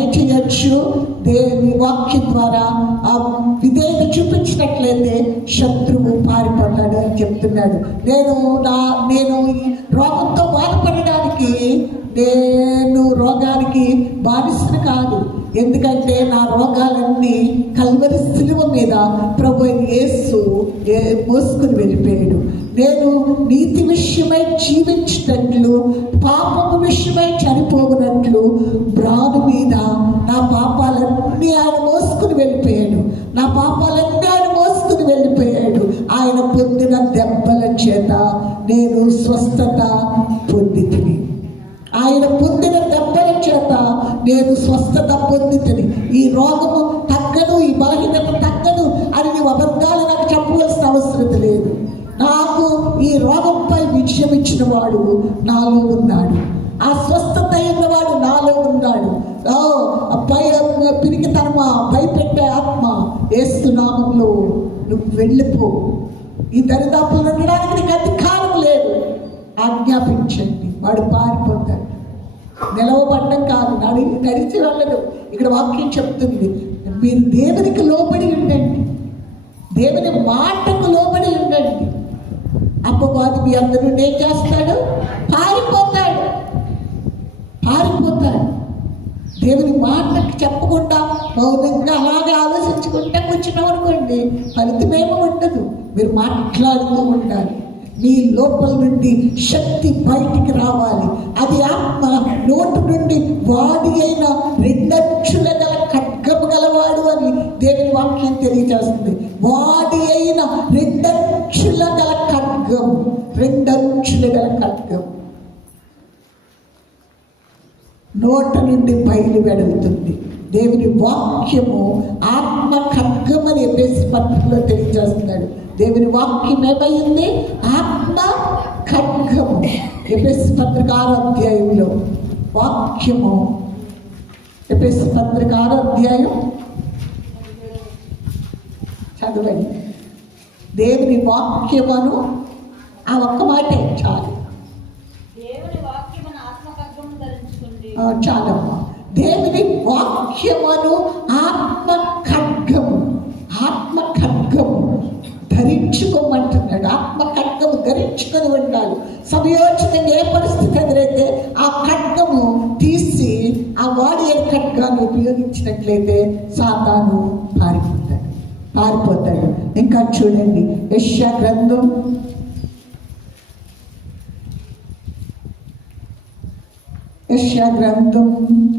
ఏం చేయొచ్చు? దేవుని వాక్యం ద్వారా ఆ విధేయత చూపించినట్లయితే శత్రువు పారిపోతాడు అని చెప్తున్నాడు. నేను ఈ రోగంతో బాధపడడానికి నేను రోగానికి బానిసను కాదు. ఎందుకంటే నా రోగాలన్నీ కల్వరి శిలువ మీద ప్రభు యేసు మోసుకుని వెళ్ళిపోయాడు. నేను నీతి విషయమై జీవించినట్లు, పాపము విషయమై చనిపోకున్నట్లు బ్రాను మీద నా పాపాలన్నీ ఆయన మోసుకుని వెళ్ళిపోయాడు. ఆయన పొందిన దెబ్బల చేత నేను స్వస్థత పొందితిని. ఈ రోగము తగ్గదు, ఈ బలహీనత తగ్గదు అని నీవు అబద్ధాలు నాకు చెప్పవలసిన అవసరం లేదు. నాకు ఈ రోగంపై విజయం ఇచ్చిన వాడు నాలో ఉన్నాడు. ఆ స్వస్థత అయినవాడు నాలో ఉన్నాడు. పిరికితనమా, భయపెట్టే ఆత్మ, యేసు నామములో నువ్వు వెళ్ళిపో. ఈ దరిదాపులు ఉండడానికి నీకు అధికారం లేదు. ఆజ్ఞాపించండి, వాడు పారిపోతాడు. నిలవబడ్డం కాదు, నడిచి వెళ్ళదు. ఇక్కడ వాక్యం చెప్తుంది, మీరు దేవునికి లోబడి ఉండండి, దేవుని మాటకు లోబడి ఉండండి. అపవాది మీ అందరూ ఏం చేస్తాడు? పారిపోతాడు. దేవుని మాటకు చెప్పకుండా మౌనంగా అలాగే ఆలోచించుకుంటా కూర్చున్నాం అనుకోండి, ఫలితమేమో ఉండదు. మీరు మాట్లాడుతూ ఉండాలి. మీ లోపల నుండి శక్తి బయటికి రావాలి. అది ఆత్మ నోటు నుండి వాడి అయిన 2 అంచుల గల ఖడ్గము గలవాడు అని దేవుని వాక్యం తెలియజేస్తుంది. వాడి అయిన 2 అంచుల గల ఖడ్గం, 2 అంచుల గల ఖడ్గం నోట నుండి బయలు వెడుతుంది. దేవుని వాక్యము ఆత్మ ఖడ్గమని ఎఫెసీ పత్రికలో తెలియజేస్తున్నాడు. దేవుని వాక్యం ఏమైంది? ఆత్మ ఖడ్గము. ఎఫెసీ పత్రిక 6వ అధ్యాయంలో వాక్యము, ఎఫెసీ పత్రిక 6వ అధ్యాయం చదవండి. దేవుని వాక్యమును ఆ ఒక్క మాటే చాలు. చాలమ్మా. దేవుని వాక్యమును ఆత్మ ఖడ్గము ధరించుకోమంటున్నాడు. ఆత్మ ఖడ్గము ధరించుకొని ఉండాలి. సమయోచితంగా ఏ పరిస్థితి ఎదురైతే ఆ ఖడ్గము తీసి ఆ వాడి ఖడ్గాన్ని ఉపయోగించినట్లయితే సాతాను పారిపోతాడు. ఇంకా చూడండి, యెషయా గ్రంథం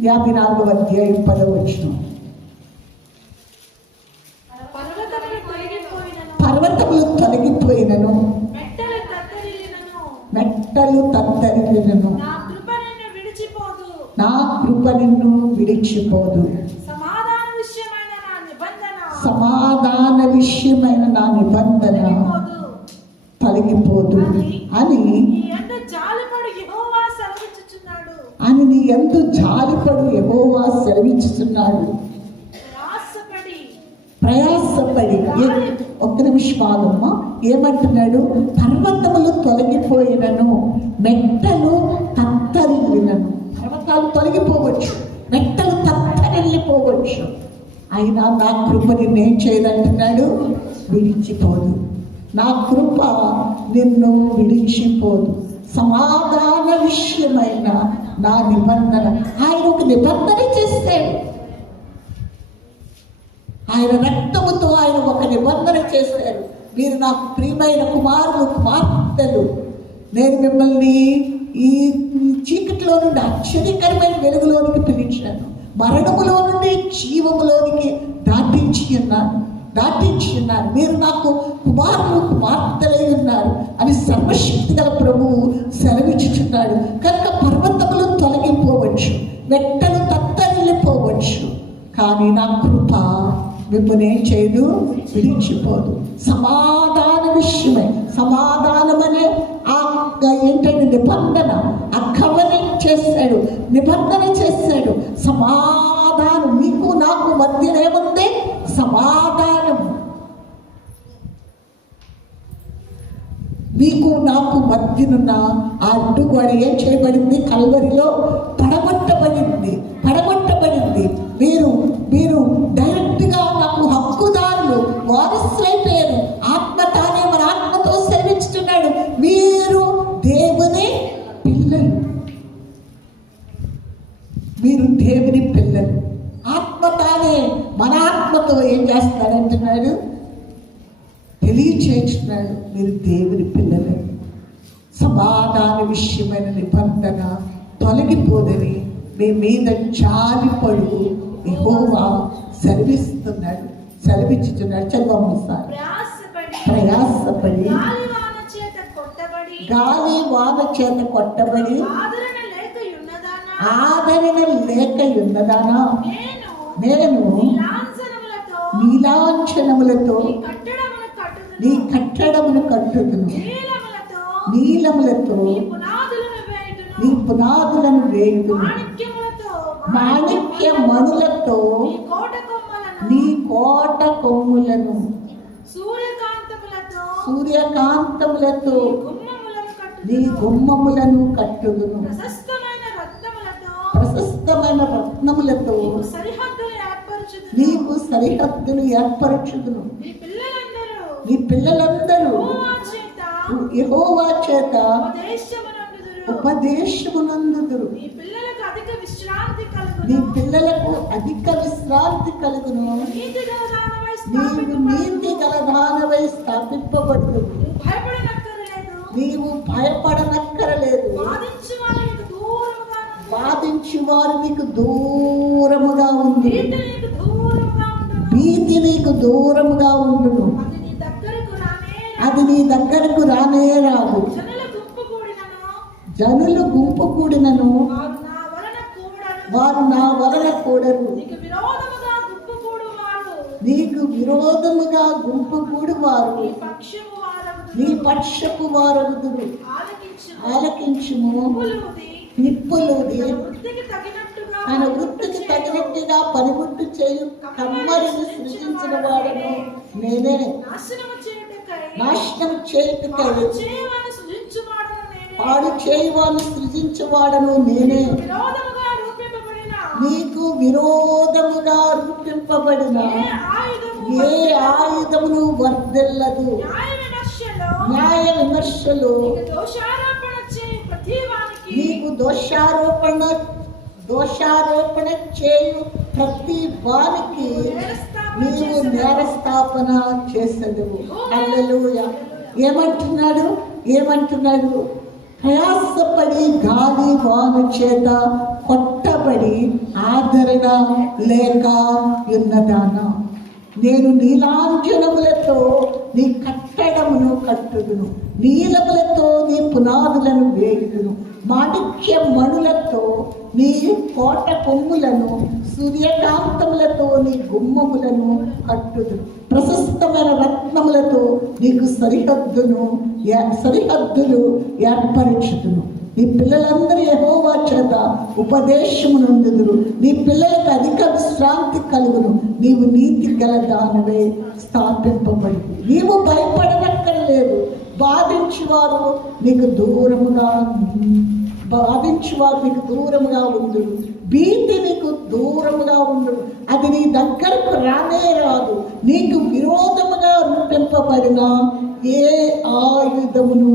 54వ అధ్యాయం 10వ వచనం. పర్వతములు తొలగిపోయినను, మెట్టలు తత్తరిల్లినను, నా కృప నిన్ను విడిచిపోదు. సమాధాన విషయమైన నా నిబంధన తొలగిపోదు అని నీ యందు జాలిపడు యెహోవా సెలవిస్తున్నాడు. ప్రయాసపడి ఒక్క నిమిషం ఆగమ్మా. ఏమంటున్నాడు? పర్వతములు తొలగిపోయినను, మెట్టలు తత్తరిల్లినను. పర్వతాలు తొలగిపోవచ్చు, మెట్టలు తత్తరిల్లిపోవచ్చు, అయినా నా కృప నిన్నేం చేయదంటున్నాడు? విడిచిపోదు. నా కృప నిన్ను విడిచిపోదు. సమాధాన విషయమైన నా నిబంధన. ఆయన ఒక నిబంధన చేస్తాడు. ఆయన రక్తముతో ఆయన ఒక నిబంధన చేశారు. మీరు నాకు ప్రియమైన కుమారులు, కుమార్తెలు, నేను మిమ్మల్ని ఈ చీకటిలో నుండి ఆశ్చర్యకరమైన వెలుగులోనికి పిలిచాను. మరణములో నుండి జీవములోనికి దాటించి ఉన్నాను. మీరు నాకు కుమారులు కుమార్తెలై ఉన్నారు అని సర్వశక్తి గల ప్రభువు సెలవిచ్చుచున్నాడు. కనుక పర్వతములు తొలగిపోవచ్చు, మెట్టలు తత్తరిల్లిపోవచ్చు, కానీ నా కృప మిమ్మల్ని ఏం చేయదు, విడిచిపోదు. సమాధాన విషయమై, సమాధానం అనే ఏంటంటే నిబంధన, ఆ కవరింగ్ చేశాడు, నిబంధన చేశాడు. సమాధానం మీకు నాకు మధ్యన ఏముంది? సమాధానం. మీకు నాకు మధ్యనున్న ఆ అడ్డుగోడ ఏం చేయబడింది? కల్వరిలో పడగొట్టబడింది. మీరు డైరెక్ట్గా నాకు హక్కుదారులు, వారసులైపోయారు. ఆత్మ తానే మన ఆత్మతో సెలవిస్తున్నాడు, మీరు దేవుని పిల్లలు, మీరు దేవుని పిల్లలు. ఆత్మ తానే మన ఆత్మతో ఏం చేస్తాడంటున్నాడు, తెలియచేస్తున్నాడు, మీరు దేవుని పిల్లలు. సమాధాన విషయమైన నిబంధన తొలగిపోదని మీ మీద జాలిపడు యెహోవా సెలవిచ్చుచున్నాడు. చదవమ్మ సార్. ప్రయాసపడి గాలి వాన చేత కొట్టబడి ఆదరణ లేక ఉన్నదానా, నేను నీలాంఛనములతో నీ కట్టడమును కట్టుదును, నీలములతో నీ పునాదులను వేయుదును, మాణిక్య మణులతో నీ కోట కొమ్ములను, సూర్యకాంతములతో నీ గుమ్మములను కట్టుదును, ప్రశస్తమైన రత్నములతో నీకు సరిహద్దులు ఏర్పరచుదును. నీ పిల్లలందరూ యెహోవా చేత ఉపదేశమునందుదురు. నీ పిల్లలకు అధిక విశ్రాంతి కలుగును. నీవు నీతి గలదానవై స్థాపింపబడు. నీవు భయపడనక్కరలేదు. వాదించి వారు నీకు దూరముగా ఉంది. భీతి నీకు దూరముగా ఉండును. అది నీ దగ్గరకు రానే రాదు. జనులు గుంపు కూడినను వారు నా వలన కూడరు. నీకు విరోధముగా గుంపు కూడి వారు నీ పక్షపు వారగుదురు. ఆలకించుము. నిప్పులుది ఆయన వృత్తికి తగినట్టుగా పనిముట్టు చేయు కమ్మరిని సృజించిన వాడను నేనే. నాశనం చేయుటకై పాడు చేయువాను సృజించువాడను నేనే. నీకు విరోధముగా రూపింపబడిన ఏ ఆయుధమును వర్ధిల్లదు. న్యాయ విమర్శలు నీకు దోషారోపణ చేయు ప్రతి వారికి నీవు నేరస్థాపన చేసేదవు. హల్లెలూయా. ఏమంటున్నాడు? ప్రయాసపడి గాలి వాన చేత కొట్టబడి ఆదరణ లేక ఉన్నదానా, నేను నీలాంజనములతో నీ కట్టడమును కట్టుదును, నీలములతో నీ పునాదులను వేయుదును, మాణిక్య మణులతో నీ కోట కొమ్ములను, సూర్యకాంతములతో నీ గుమ్మములను కట్టుదును, ప్రశస్తమైన రత్నములతో నీకు సరిహద్దులు ఏర్పరచుదును. నీ పిల్లలందరూ యెహోవా చేత ఉపదేశమునందుదురు. నీ పిల్లలకు అధిక విశ్రాంతి కలుగును. నీవు నీతి గల దానివై స్థాపింపబడి నీవు భయపడనక్కర్లేదు. బాధించువారు నీకు దూరముగా ఉండును. భీతి నీకు దూరముగా ఉండును. అది నీ దగ్గరకు రానే రాదు. నీకు విరోధముగా రూపింపబడిన ఏ ఆయుధమును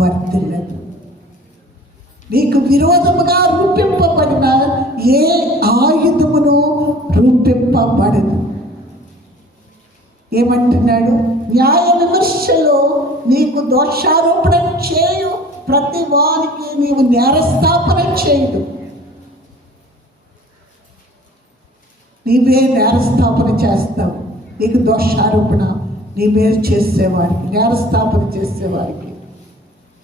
వర్ధిల్లదు. నీకు విరోధముగా రూపింపబడిన ఏ ఆయుధమును రూపింపబడదు. ఏమంటున్నాడు? న్యాయ విమర్శలో నీకు దోషారోపణ చేయు ప్రతి వారికి నీవు నేరస్థాపన చేయదు. నీవే నేరస్థాపన చేస్తావు. నీకు దోషారోపణ నీవే చేసేవారికి, నేరస్థాపన చేసేవారికి.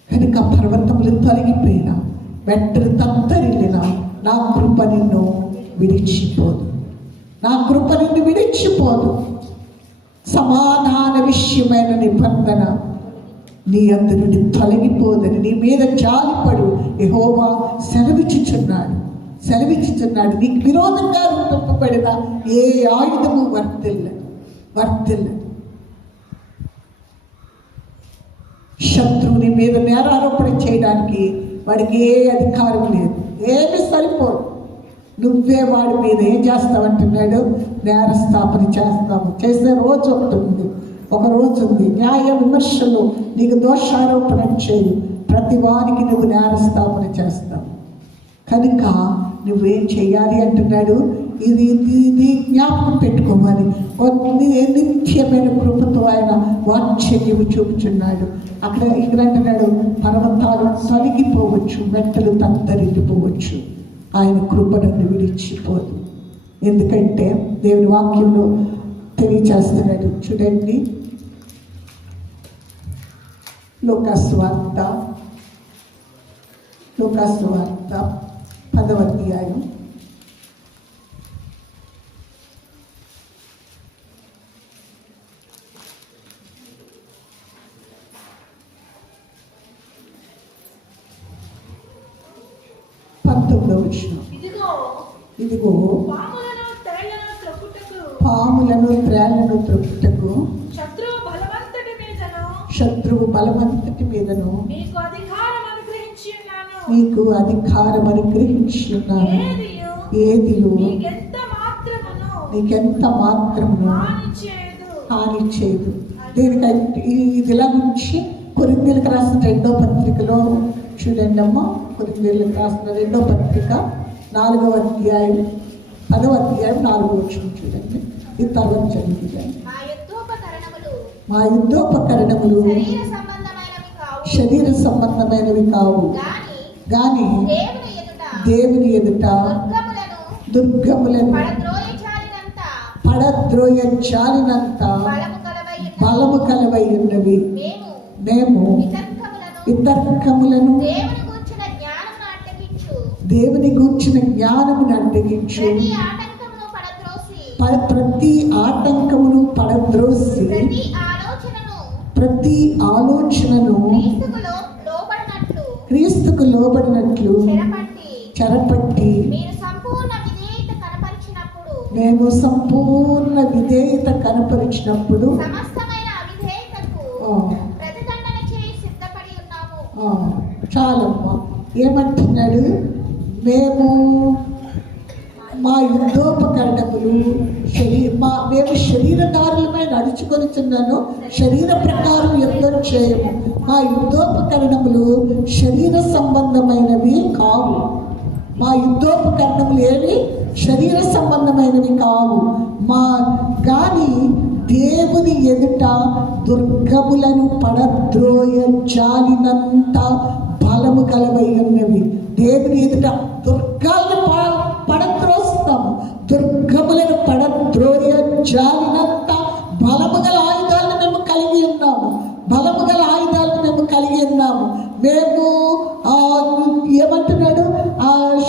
కనుక పర్వతములు తొలగిపోయినా, వెంటనే తత్తరిల్లినా నా కృప నిన్ను విడిచిపోదు. నా కృప నిన్ను విడిచిపోదు. సమాధాన విషయమైన నిబంధన నీ అందు నుండి తొలగిపోదని నీ మీద జాలిపడు యెహోవా సెలవిచ్చుచున్నాడు. నీకు విరోధంగా రూపింపబడిన ఏ ఆయుధము వర్తిల్లదు. శత్రువుని మీద నేరారోపణ చేయడానికి వాడికి ఏ అధికారం లేదు, ఏమి సరిపోదు. నువ్వే వాడి మీద ఏం చేస్తావంటున్నాడు? నేరస్థాపన చేస్తావు. చేసే రోజు ఒక రోజు ఉంది. న్యాయ విమర్శలు నీకు దోషారోపణ చేయు. ప్రతి వారికి నువ్వు నేరస్థాపన చేస్తావు. కనుక నువ్వేం చేయాలి అంటున్నాడు? ఇది జ్ఞాపకం పెట్టుకోవాలి. నిత్యమైన కృపతో ఆయన వాత్సల్యము చూపుచున్నాడు. ఇక్కడ అంటున్నాడు, పర్వతాలు తొలగిపోవచ్చు, మెట్టలు తత్తరిల్లిపోవచ్చు, ఆయన కృప నన్ను విడిచిపోదు. ఎందుకంటే దేవుని వాక్యంలో తెలియచేస్తున్నాడు. చూడండి, లోకాసువార్త 10వ అధ్యాయం 19వ వచనం. ఇదిగో పాములను త్రేళ్లను త్రొక్కుటకు శత్రువు బలవంతటి మీదను నీకు అధికారం అనుగ్రహించి ఉన్నాను. ఏదియు నీకెంత మాత్రమును హాని చేయదు. దీనికంటే ఇదిలా నుంచి కొరింథీయులకు రాసిన 2వ పత్రికలో చూడండి అమ్మ. కొరింథీయులకు రాసిన 2వ పత్రిక 4వ అధ్యాయం 10వ అధ్యాయం 4వ వచనం చూడండి. ఇది తర్వాత చదివిందండి. మా యుద్ధోపకరణములు శరీర సంబంధమైనవి కావు, గాని దేవుని ఎదుట దుర్గములను పడద్రోయ చాలినంత బలము కలవై ఉన్నవి. మేము వితర్కములను దేవుని గూర్చిన జ్ఞానమును అడ్డగించు ప్రతి ఆటంకమును పడద్రోసి ప్రతి ఆలోచనను క్రీస్తుకు లోబడినట్లు చెరపట్టి మేము సంపూర్ణ విధేయత కనపరిచినప్పుడు చాలమ్మా. ఏమంటున్నాడు? మేము మా యుద్ధోపకరణములు మేము శరీరధారులమై నడుచుకొనిచున్నాను, శరీర ప్రకారం యుద్ధం చేయము. మా యుద్ధోపకరణములు శరీర సంబంధమైనవి కావు. మా యుద్ధోపకరణములు ఏవి? శరీర సంబంధమైనవి కావు. కానీ దేవుని ఎదుట దుర్గములను పడద్రోయ జాలినంత బలము కలవై ఉన్నవి. దేవుని ఎదుట దుర్గాలను పడద్రోస్తాము. దుర్గములను పడద్రోయ జాలినంత బలము గల ఆయుధాలను మేము కలిగి ఉన్నాము. మేము ఏమంటున్నాడు?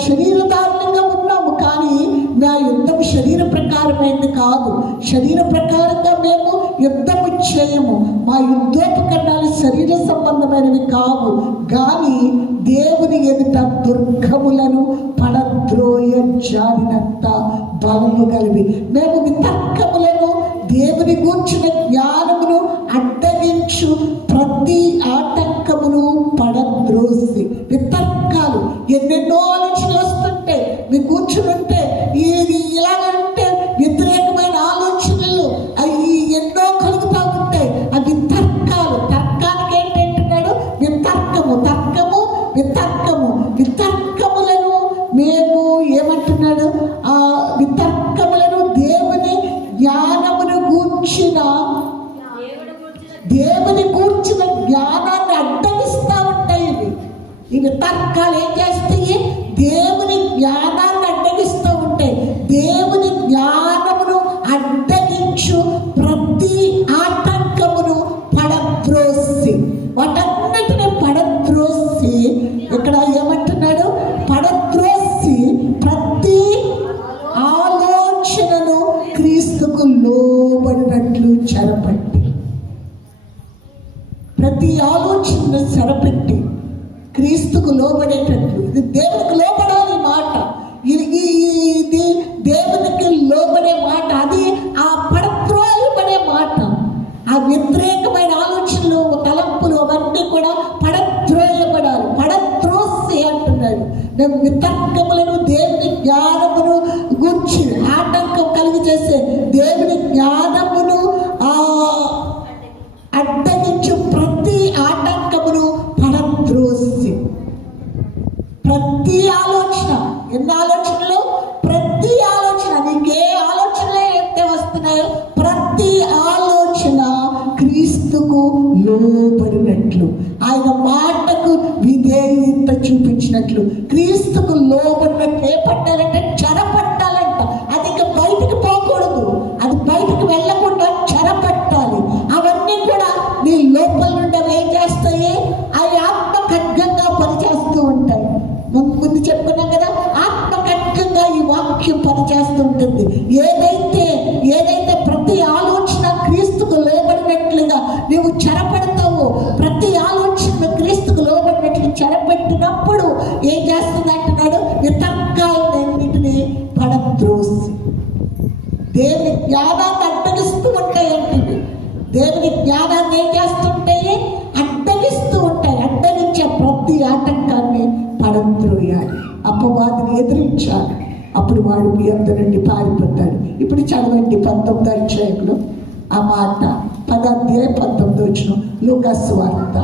శరీరధారణంగా ఉన్నాము, కానీ నా యుద్ధం శరీర ప్రకారమైనది కాదు. శరీర ప్రకారంగా మేము యుద్ధము చేయము. మా యుద్ధోపకరణాలు శరీర సంబంధమైనవి కావు, కానీ దేవుని ఎదుట దుర్గములను పడద్రోయ జారినంత బలము కలిగి మేము వితర్కములను దేవుని గూర్చిన జ్ఞానమును అడ్డగించు ప్రతి ఆటంకమును పడద్రోసి. వితర్కాలు ఎన్నెన్నో ఆలోచనలు వస్తుంటే మీ కూర్చుంటే ఇది ఇలాగంటే వ్యతిరేకమైన ఆలోచనలు అవి ఎన్నో కలుగుతూ ఉంటాయి. అవి తర్కాలు. తర్కానికి ఏంటంటున్నాడు? వితర్కములను మేము ఏమంటున్నాడు? ఆ వితర్కములను దేవుని జ్ఞానమును గూర్చిన దేవుని గూర్చిన ఇవి తర్కాలు ఏం చేస్తాయి? దేవుని జ్ఞానాన్ని అడ్డగిస్తూ ఉంటాయి. దేవుని జ్ఞానమును అడ్డగించు ప్రతి ఆటంకమును పడద్రోసి, వాటన్నిటిని పడద్రోసి, ఇక్కడ ఏమంటున్నాడు? పడద్రోసి ప్రతి ఆలోచనను క్రీస్తుకు లోబడినట్లు చెరపట్టి, ప్రతి ఆలోచనను చెరపెట్టి క్రీస్తుకు లోబడేటట్లు. ఇది దేవునికి లోబడాలి మాట. ఇది దేవునికి లోబడే మాట. అది ఆ పడద్రోయబడే మాట. ఆ వ్యతిరేకమైన ఆలోచనలు, తలంపులు అవన్నీ కూడా పడద్రోయబడాలి. పడద్రోసి అంటున్నాడు. వితర్కములను, దేవుని జ్ఞానమును గురించి ఆటంకం కలిగి చేసే దేవుని జ్ఞానమును అడ్డగించు ప్రతి ఆటంకమును పడద్రోసి, ప్రతి ఆలోచన, ఎన్ని ఆలోచనలు? ప్రతి ఆలోచన, నీకే ఆలోచనలే అయితే వస్తున్నాయో ప్రతి ఆలోచన క్రీస్తుకు లోబడినట్లు, ఆయన మాటకు విధేయత చూపించినట్లు, క్రీస్తుకు లోబడినట్లు ఏ పట్టాలంటే చెరపట్టాలంట. అది ఇక బయటికి పోకూడదు, అది బయటికి వెళ్ళకుండా చెరపట్టాలి. అవన్నీ కూడా నీ లోపల నుండి అవి ఏం చేస్తాయి? అవి ఆత్మ ఖడ్గంగా పనిచేస్తూ ఉంటాయి. ముందు చెప్పుకున్నాం కదా, ఆత్మ ఖడ్గంగా ఈ వాక్యం పనిచేస్తూ ఉంటుంది. ఏదైతే ప్రతి ఆలోచన క్రీస్తుకు లోబడినట్లుగా నువ్వు చెరపెడతావు, ప్రతి ఆలోచన క్రీస్తుకు లోబడినట్లు చెరపెట్టినప్పుడు ఏం చేస్తుంది అంటున్నాడు? వితర్కాలన్నింటినీ పడద్రోసి దేవుని జ్ఞానాన్ని అడ్డగిస్తూ ఉంటాయి. అంటే దేవుని జ్ఞానాన్ని ఏం చేస్తుంటాయి? అడ్డగిస్తూ ఉంటాయి. అడ్డగించే ప్రతి ఆటంకాన్ని పడద్రోయాలి, అపవాదిని ఎదిరించాలి. అప్పుడు వాడు మీ అందరి నుండి పారిపోతాడు. ఇప్పుడు చదవండి 19వ అధ్యాయంలో ఆ మాట, 10వ అధ్యాయం 19వ వచనం, లూకాసు వార్త.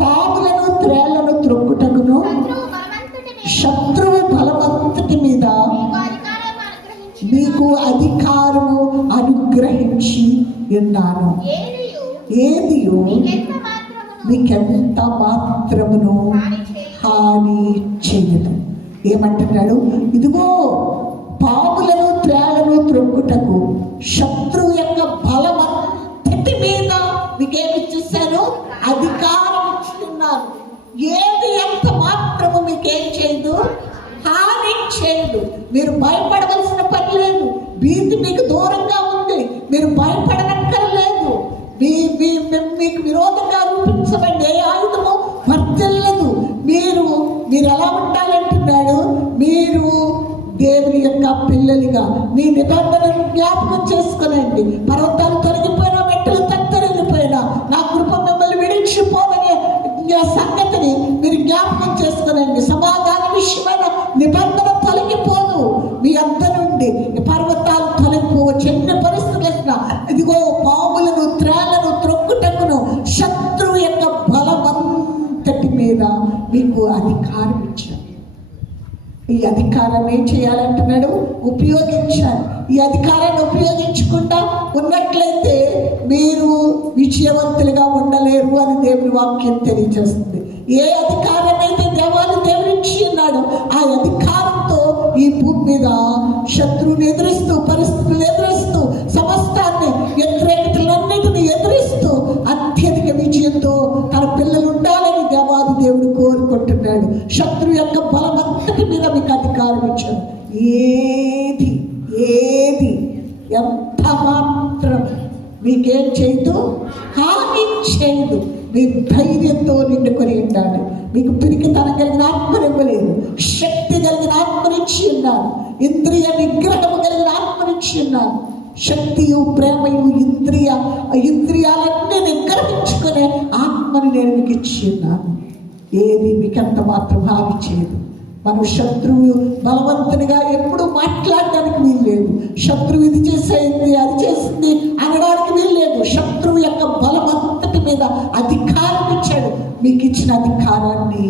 పాములను త్రేళ్లను త్రొక్కుటకును శత్రువు బలమంతటి మీద మీకు అధికారము అనుగ్రహించి ఉన్నాను. ఏదియో మీకెంత మాత్రమును హాని చేయదు. ఏమంటున్నాడు? ఇదిగో పాములను త్రేళ్లను త్రొక్కుటకు శత్రువు యొక్క బలమంతటి మీద మీకేమి ఇచ్చేసాను? అధికారం ఇస్తున్నాను. ఏది ఎంత మాత్రము మీకేం చేయదు? హాని చేయదు. మీరు భయపడవలసిన పని లేదు. భీతి మీకు దూరంగా ఉంది. మీరు భయపడనక్కర్లేదు. మీకు విరోధంగా రూపించబడి ఏ ఆయుధము వర్తిల్లదు. మీరు ఎలా ఉండాలంటున్నాడు? మీరు దేవుని యొక్క పిల్లలుగా మీ నిబంధనను జ్ఞాపకం చేసుకునండి. పర్వతాలు తొలగిపోయినా, మెట్టలు తత్తరిల్లిపోయినా నా కృప మిమ్మల్ని విడిచిపోదనే సంగతిని మీరు జ్ఞాపకం చేసుకునండి. సమాధాన విషయమైన నిబంధన తొలగిపోదు మీ అందరి నుండి. పర్వతాలు తొలగిపోవచ్చు, ఎన్ని పరిస్థితులు వచ్చినా. ఇదిగో పాములను త్రేళ్లను త్రొక్కుటకును శత్రువు యొక్క బలమంతటి మీద మీకు అధికారం ఇచ్చాను. ఈ అధికారాన్ని ఏం చేయాలంటున్నాడు? ఉపయోగించాలి. ఈ అధికారాన్ని ఉపయోగించకుండా ఉన్నట్లయితే మీరు విజయవంతులుగా ఉండలేరు అని దేవుని వాక్యం తెలియజేస్తుంది. ఏ అధికారం అయితే దేవుడు ఇచ్చి ఉన్నాడు, ఆ అధికారంతో ఈ భూమి మీద శత్రువుని ఎదురిస్తూ, పరిస్థితులను ఎదురిస్తూ, సమస్తాన్ని, వ్యతిరేకతలన్నిటిని ఎదురిస్తూ అత్యధిక విజయంతో తన పిల్లలు ఉండాలని దేవాది దేవుడు కోరుకుంటున్నాడు. శత్రువు యొక్క బలమంతటి మీద మీకు అధికారం ఇచ్చాడు. ఏది ఎంత మాత్రం మీకేం చేయదు? హాని చేయదు. మీరు ధైర్యంతో నిండుకొని ఉండాలి. మీకు పిరికితనం కలిగిన ఆత్మనివ్వలేదు, శక్తి కలిగిన ఆత్మనిచ్చి ఉన్నాను, ఇంద్రియ నిగ్రహము కలిగిన ఆత్మనిచ్చి ఉన్నాను. శక్తియు ప్రేమయు ఇంద్రియాలన్నీ నిగ్రహించుకునే ఆత్మని నేను మీకు ఇచ్చి ఉన్నాను. ఏది మీకెంత మాత్రం హాని చేయదు. మనం శత్రువు బలవంతునిగా ఎప్పుడు మాట్లాడడానికి వీల్లేదు. శత్రువు ఇది చేసేది, అది చేసింది అనడానికి వీల్లేదు. శత్రువు యొక్క బలమంతటి మీద అధికారం ఇచ్చాడు. మీకు ఇచ్చిన అధికారాన్ని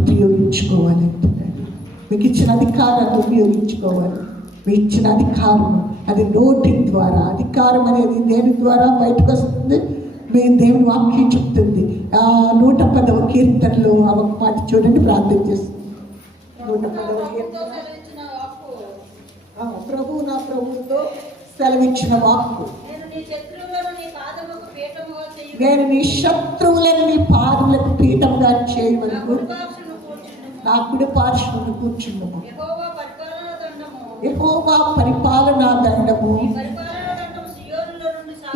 ఉపయోగించుకోవాలి అంటున్నాడు. మీకు ఇచ్చిన అధికారాన్ని ఉపయోగించుకోవాలి. మీ ఇచ్చిన అధికారం అది నోటి ద్వారా. అధికారం అనేది దేని ద్వారా బయటకు వస్తుంది? దేవుని వాక్యం చెప్తుంది. 110వ కీర్తనలో ఆ ఒక మాట చూడండి, ప్రార్థన చేస్తుంది. 110వ కీర్తన. ప్రభు నా ప్రభువుతో సెలవిచ్చిన వాక్కు, నేను నీ శత్రువులను నీ పాదములకు పీఠంగా చేయవరకు నా కుడి పార్శ్వమున కూర్చుండుము. యెహోవా పరిపాలనా దండము,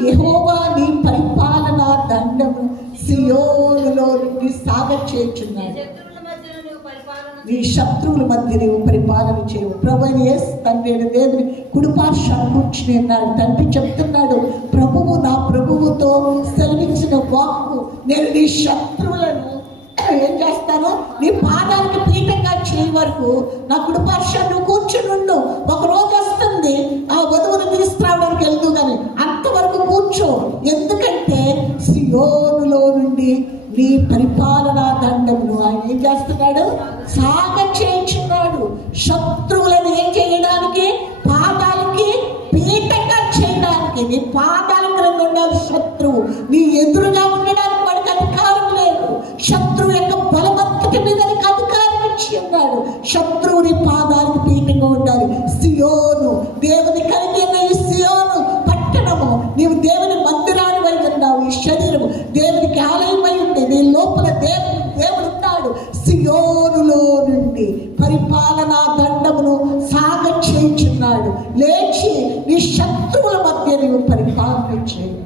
యెహోవా నీ పరిపాలనా దండము సియోనులో నుండి సాగచేయుచున్నాడు. నీ శత్రువుల మధ్య నీవు పరిపాలన చేయవు. ప్రభువైన యేసు తండ్రి దేవుని కుడిపార్శ్వాన కూర్చుని ఉన్నాడు. తండ్రి చెప్తున్నాడు, ప్రభువు నా ప్రభువుతో సెలవించిన వాక్కు, నేను నీ శత్రువులను ఏం చేస్తాను, నీ పాదానికి పీఠంగా చేయ వరకు నా కుడిపార్శ్వాన కూర్చునుండు. ఒక రోజు వస్తుంది ఆ వధువును తీసుకురావడానికి వెళ్తూ, కానీ అంతవరకు కూర్చో. ఎందుకంటే సియోనులో నుండి నీ పరిపాలనా దండమును ఆయన ఏం చేస్తున్నాడు, సాగ చేయించున్నాడు. శత్రువులను ఏం చేయడానికి, పాదాలకి పీఠంగా చేయడానికి. నీ పాదాల క్రింద ఉండాలి శత్రువు. నీ ఎదురుగా ఉండడానికి వాడికి అధికారం లేదు. శత్రువు యొక్క బలవంతటి మీద నీకు అధికారం ఇచ్చి ఉన్నాడు. శత్రువుని పాదాలకు పీఠంగా ఉండాలి. సియోను, దేవుని కలిగిన ఈ సియోను పట్టణము, నీవు దేవుని మందిరాన్ని వై ఉన్నావు. ఈ శరీరము దేవునికి ఆలయమై ఉంది. నీ లోపల దేవుడు ఉన్నాడు. సియోనులో నుండి పరిపాలనా దండమును సాగ చేయించున్నాడు. లేచి నీ శత్రువుల మధ్య నీవు పరిపాలన చేయు.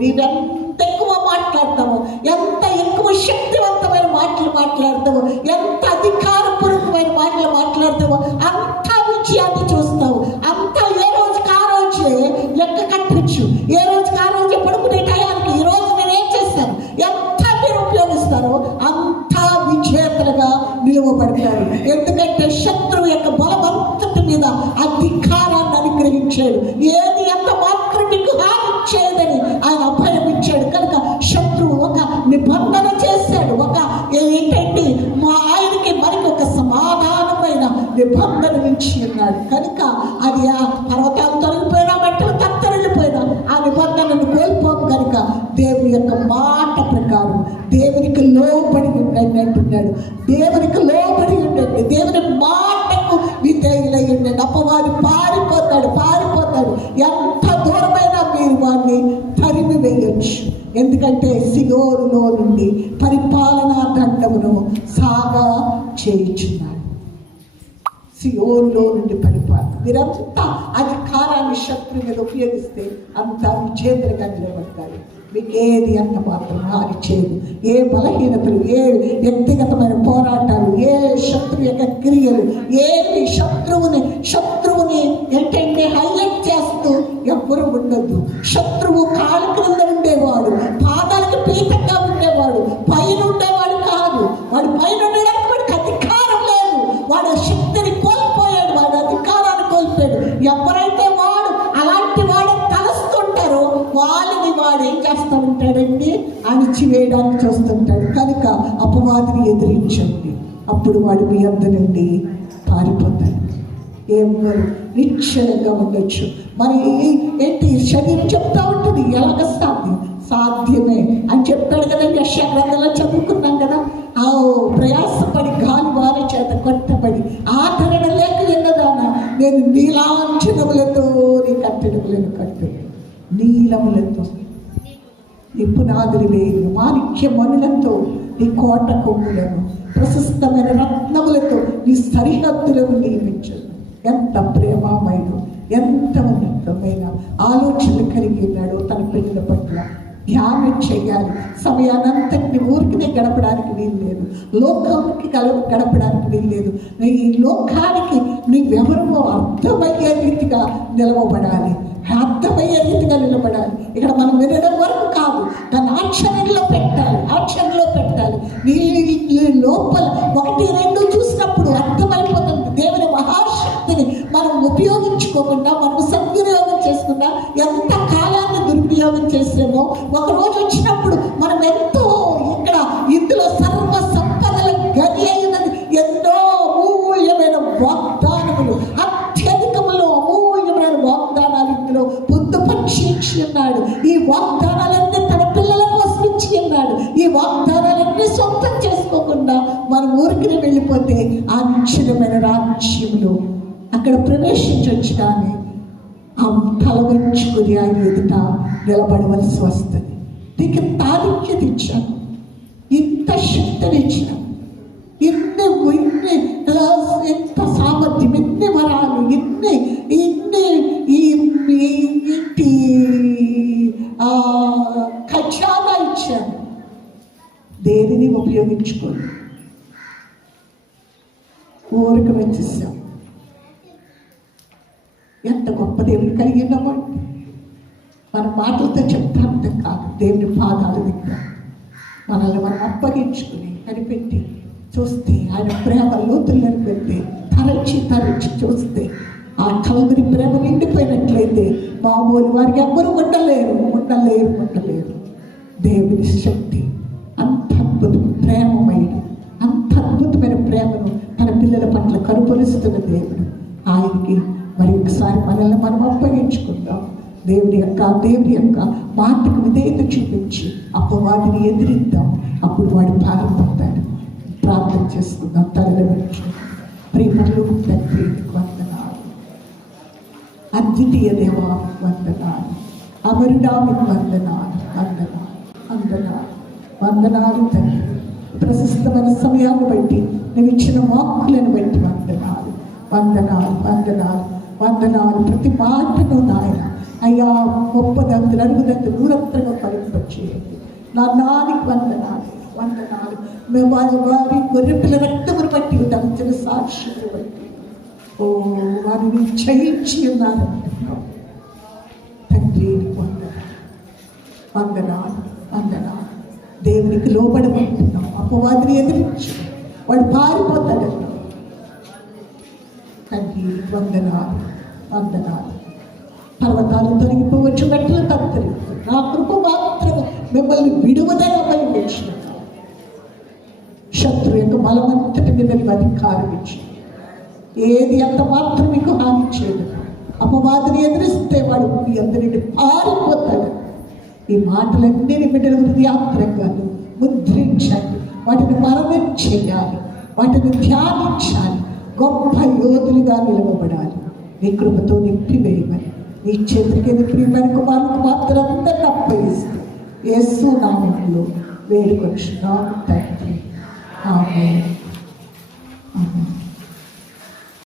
నీవెంత ఎక్కువ మాట్లాడతావు, ఎంత ఎక్కువ శక్తివంతమైన మాటలు మాట్లాడతావు, ఎంత అధికారపూర్వకమైన మాటలు మాట్లాడతావు, అంత విజయాన్ని చూస్తావు. అంతా ఏ రోజుకి ఆ రోజే లెక్క కట్టచ్చు. ఏ రోజుకి ఆ రోజే పడుకునే టయానికి ఈ రోజు నేను ఏం చేస్తాను, ఎంత మీరు ఉపయోగిస్తారో అంతా విజేతలుగా నిలువబడతారు. ఎందుకంటే శత్రువు యొక్క బలవంతటి మీద అధికారాన్ని అనుగ్రహించాడు. ఏది ఎంత మాత్రం నీకు హాని చేయదని ఆయన అభయం ఇచ్చాడు. కనుక శత్రువు ఒక నిబంధన చేశాడు. ఏంటంటే ఆయనకి మనకి ఒక సమాధానమైన నిబంధన ఇచ్చి ఉన్నాడు. కనుక అది ఆ పర్వతాలు తొలగిపోయినా, బట్టలు తత్తరిల్లిపోయినా ఆ నిబంధనను కోల్పోము. కనుక దేవుని యొక్క మాట ప్రకారం దేవునికి లోబడి ఉండండి అంటున్నాడు. దేవునికి లోబడి ఉండండి, దేవుని మాటకు విధేయులై ఉండండి. అపవాది పారిపోతాడు. ఎంత దూరమైనా మీరు వాడిని తరిమి వేయొచ్చు. ఎందుకంటే సియోనులో నుండి పరిపాలనా దండమును సాగా చేయుచున్నాడు. సియోనులో నుండి పరిపాలన. మీరంతా అధికారాన్ని శత్రువు మీద ఉపయోగిస్తే అంత విజేతలుగా నిలబడతారు. మీకు ఏది అంత మాత్రం హాని చేయదు. ఏ బలహీనతలు, ఏ వ్యక్తిగతమైన పోరాటాలు, ఏ శత్రువు యొక్క క్రియలు, ఏమి శత్రువుని ఏంటంటే హైలైట్ చేస్తూ ఎవ్వరూ ఉండొద్దు. శత్రువు కాళ్ళ క్రింద ఉండేవాడు, పాదాలకు పీఠంగా ఉండేవాడు, పైన ఉండేవాడు కాదు. వాడు పైన ఉండడానికి వాడికి అధికారం లేదు. వాడు శక్తిని కోల్పోయాడు, వాడు అధికారాన్ని కోల్పోయాడు. ఎవరైతే వాడు అలాంటి వాడు తలస్తుంటారో వాళ్ళని వాడు ఏం చేస్తూ ఉంటాడండి, అణిచివేయడానికి చూస్తుంటాడు. కనుక అపవాదిని ఎదిరించండి, అప్పుడు వాడు మీ అందు నుండి పారిపోతాడు. ఎవరు నిశ్చయంగా ఉండొచ్చు. మరి ఏంటి శరీరం చెప్తా ఉంటుంది, ఎలాగ సాధ్యమే అని చెప్పాడు కదండి. యెషయా గ్రంథంలో చదువుకున్నాం కదా. ప్రయాసపడి గాలి వారి చేత కొట్టబడి ఆదరణ లేక ఎన్నదానా నేను నీలాంఛనములతో నీ కట్టడములను కట్టు, నీలములతో నీ పునాదులు వేయు, మాణిక్య మణులతో నీ కోట కొమ్ములను, ప్రశస్తమైన రత్నములతో నీ సరిహద్దులను నియమించను. ఎంత ప్రేమమయుడు, ఎంత ఉన్నతమైన ఆలోచనలు కలిగి ఉన్నాడు తన పిల్లల పట్ల. ధ్యానం చేయాలి. సమయానంతటిని ఊరికినే గడపడానికి వీలు లేదు, లోకానికి గడపడానికి వీలు లేదు. ఈ లోకానికి నువ్వెవరో అర్థమయ్యే రీతిగా నిలవబడాలి, అర్థమయ్యే రీతిగా నిలబడాలి. ఇక్కడ మనం వినడం వరకు కాదు, దాన్ని ఆచరణలో పెట్టాలి. నీ లోపల 1-2 చూసినప్పుడు అర్థమైపోతుంది. దేవుని మహాశక్తిని మనం ఉపయోగించుకోకుండా, మనం సద్వినియోగం చేసుకుండా ఎంత కాలాన్ని దుర్వినియోగం చేసామో, ఒకరోజు వచ్చినప్పుడు మనం ఎంతో ఇందులో సర్వ సంపదల గది అయినది ఎన్నో అమూల్యమైన వాగ్దానములు, అత్యధికములు అమూల్యమైన వాగ్దానాలు ఇందులో పొందుపరిచి ఇచ్చి ఉన్నాడు. ఈ వాగ్దానాలన్నీ తన పిల్లల కోసం ఇచ్చి ఉన్నాడు. ఈ వాగ్దానాలన్నీ సొంతం చేసుకోకుండా మనం ఊరికి వెళ్ళిపోతే ఆ నిశ్చయమైన రాజ్యంలో అక్కడ ప్రవేశించవచ్చు. కానీ ఆ తల వంచుకుని ఆయన ఎదుట నిలబడవలసి వస్తుంది. నీకు తారీఖ్యత ఇచ్చాను, ఇంత శక్తిని ఇచ్చాను, ఎంత సామర్థ్యం, ఎన్ని వరాలు, ఎన్ని ఇంటి ఖజానా ఇచ్చాను. దేనిని ఉపయోగించుకోండి. ఊరికి వచ్చేసాం. ఎంత గొప్ప దేవుని కలిగి ఉన్నామండి. మన మాటలతో చెప్తా అర్థం కాదు. దేవుని పాదాల దగ్గర మనల్ని మనం అప్పగించుకుని కనిపెట్టి చూస్తే, ఆయన ప్రేమ లోతులను పెడితే తరచి చూస్తే ఆ కల్వరి ప్రేమ నిండిపోయినట్లయితే మామూలు వారికి ఎవ్వరూ ఉండలేరు. దేవుని శక్తి అంత అద్భుతం, ప్రేమమైన అంత అద్భుతమైన ప్రేమను తన పిల్లల పట్ల కనుపరుస్తున్న దేవుడు. ఆయనకి మరి ఒకసారి మనల్ని మనం అప్పగించుకుందాం. దేవుని యొక్క మాటకు విధేయత చూపించి అపవాదిని ఎదిరిద్దాం. అప్పుడు వాడు పాల్పడతాడు. ప్రార్థన చేసుకుందాం. తలలో ప్రేమలు తండ్రి వందనాలు, అద్వితీయ దేవా వందనాలు, అమరుడామికి వందనాలు తండ్రి. ప్రశస్తమైన సమయాన్ని బట్టి నువ్వు ఇచ్చిన వాక్కులను బట్టి వందనాలు. ప్రతి మాటను నాయన అయ్యా గొప్పదంతులు, అడుగుదంతులు, దూరంతరంగా ఫలింపచేయండి. నా నానికి వందనాలు. మేము వారి గొర్రెపిల్ల రక్తమును బట్టి దంచిన సాక్షులు బట్టి వారిని జయించి ఉన్నారు తండ్రి. వందనాలు. దేవునికి లోబడమంటున్నాం. అపవాదిని ఎదిరించి వాడు పారిపోతాడన్నాం తండ్రి. వందనాలు. పర్వతాలు తొలగిపోవచ్చు, మెట్టలు తప్పలేదు. నా కృప మాత్రం మిమ్మల్ని విడువదని భయపెట్టిన శత్రు యొక్క బలమంతటి మీద అధికారం ఇచ్చి ఏది అంత మాత్రం మీకు హాని చేయదు. అపవాదిని ఎదిరిస్తే వాడు మీ అందరిని పారిపోతాడు. ఈ మాటలన్నీ బిడ్డల హృదయాంతరంగా ముద్రించండి. వాటిని మరణం చేయాలి, వాటిని ధ్యానించాలి, గొప్ప యోధులుగా నిలవబడాలి. నీ కృపతో నింపివేయమని నీ చేతికి ప్రియమైన కుమారులకు మాత్రం అందరినీ అప్పగిస్తూ యేసు నామములో వేడుకొనుచున్నాము తండ్రి. ఆమేన్.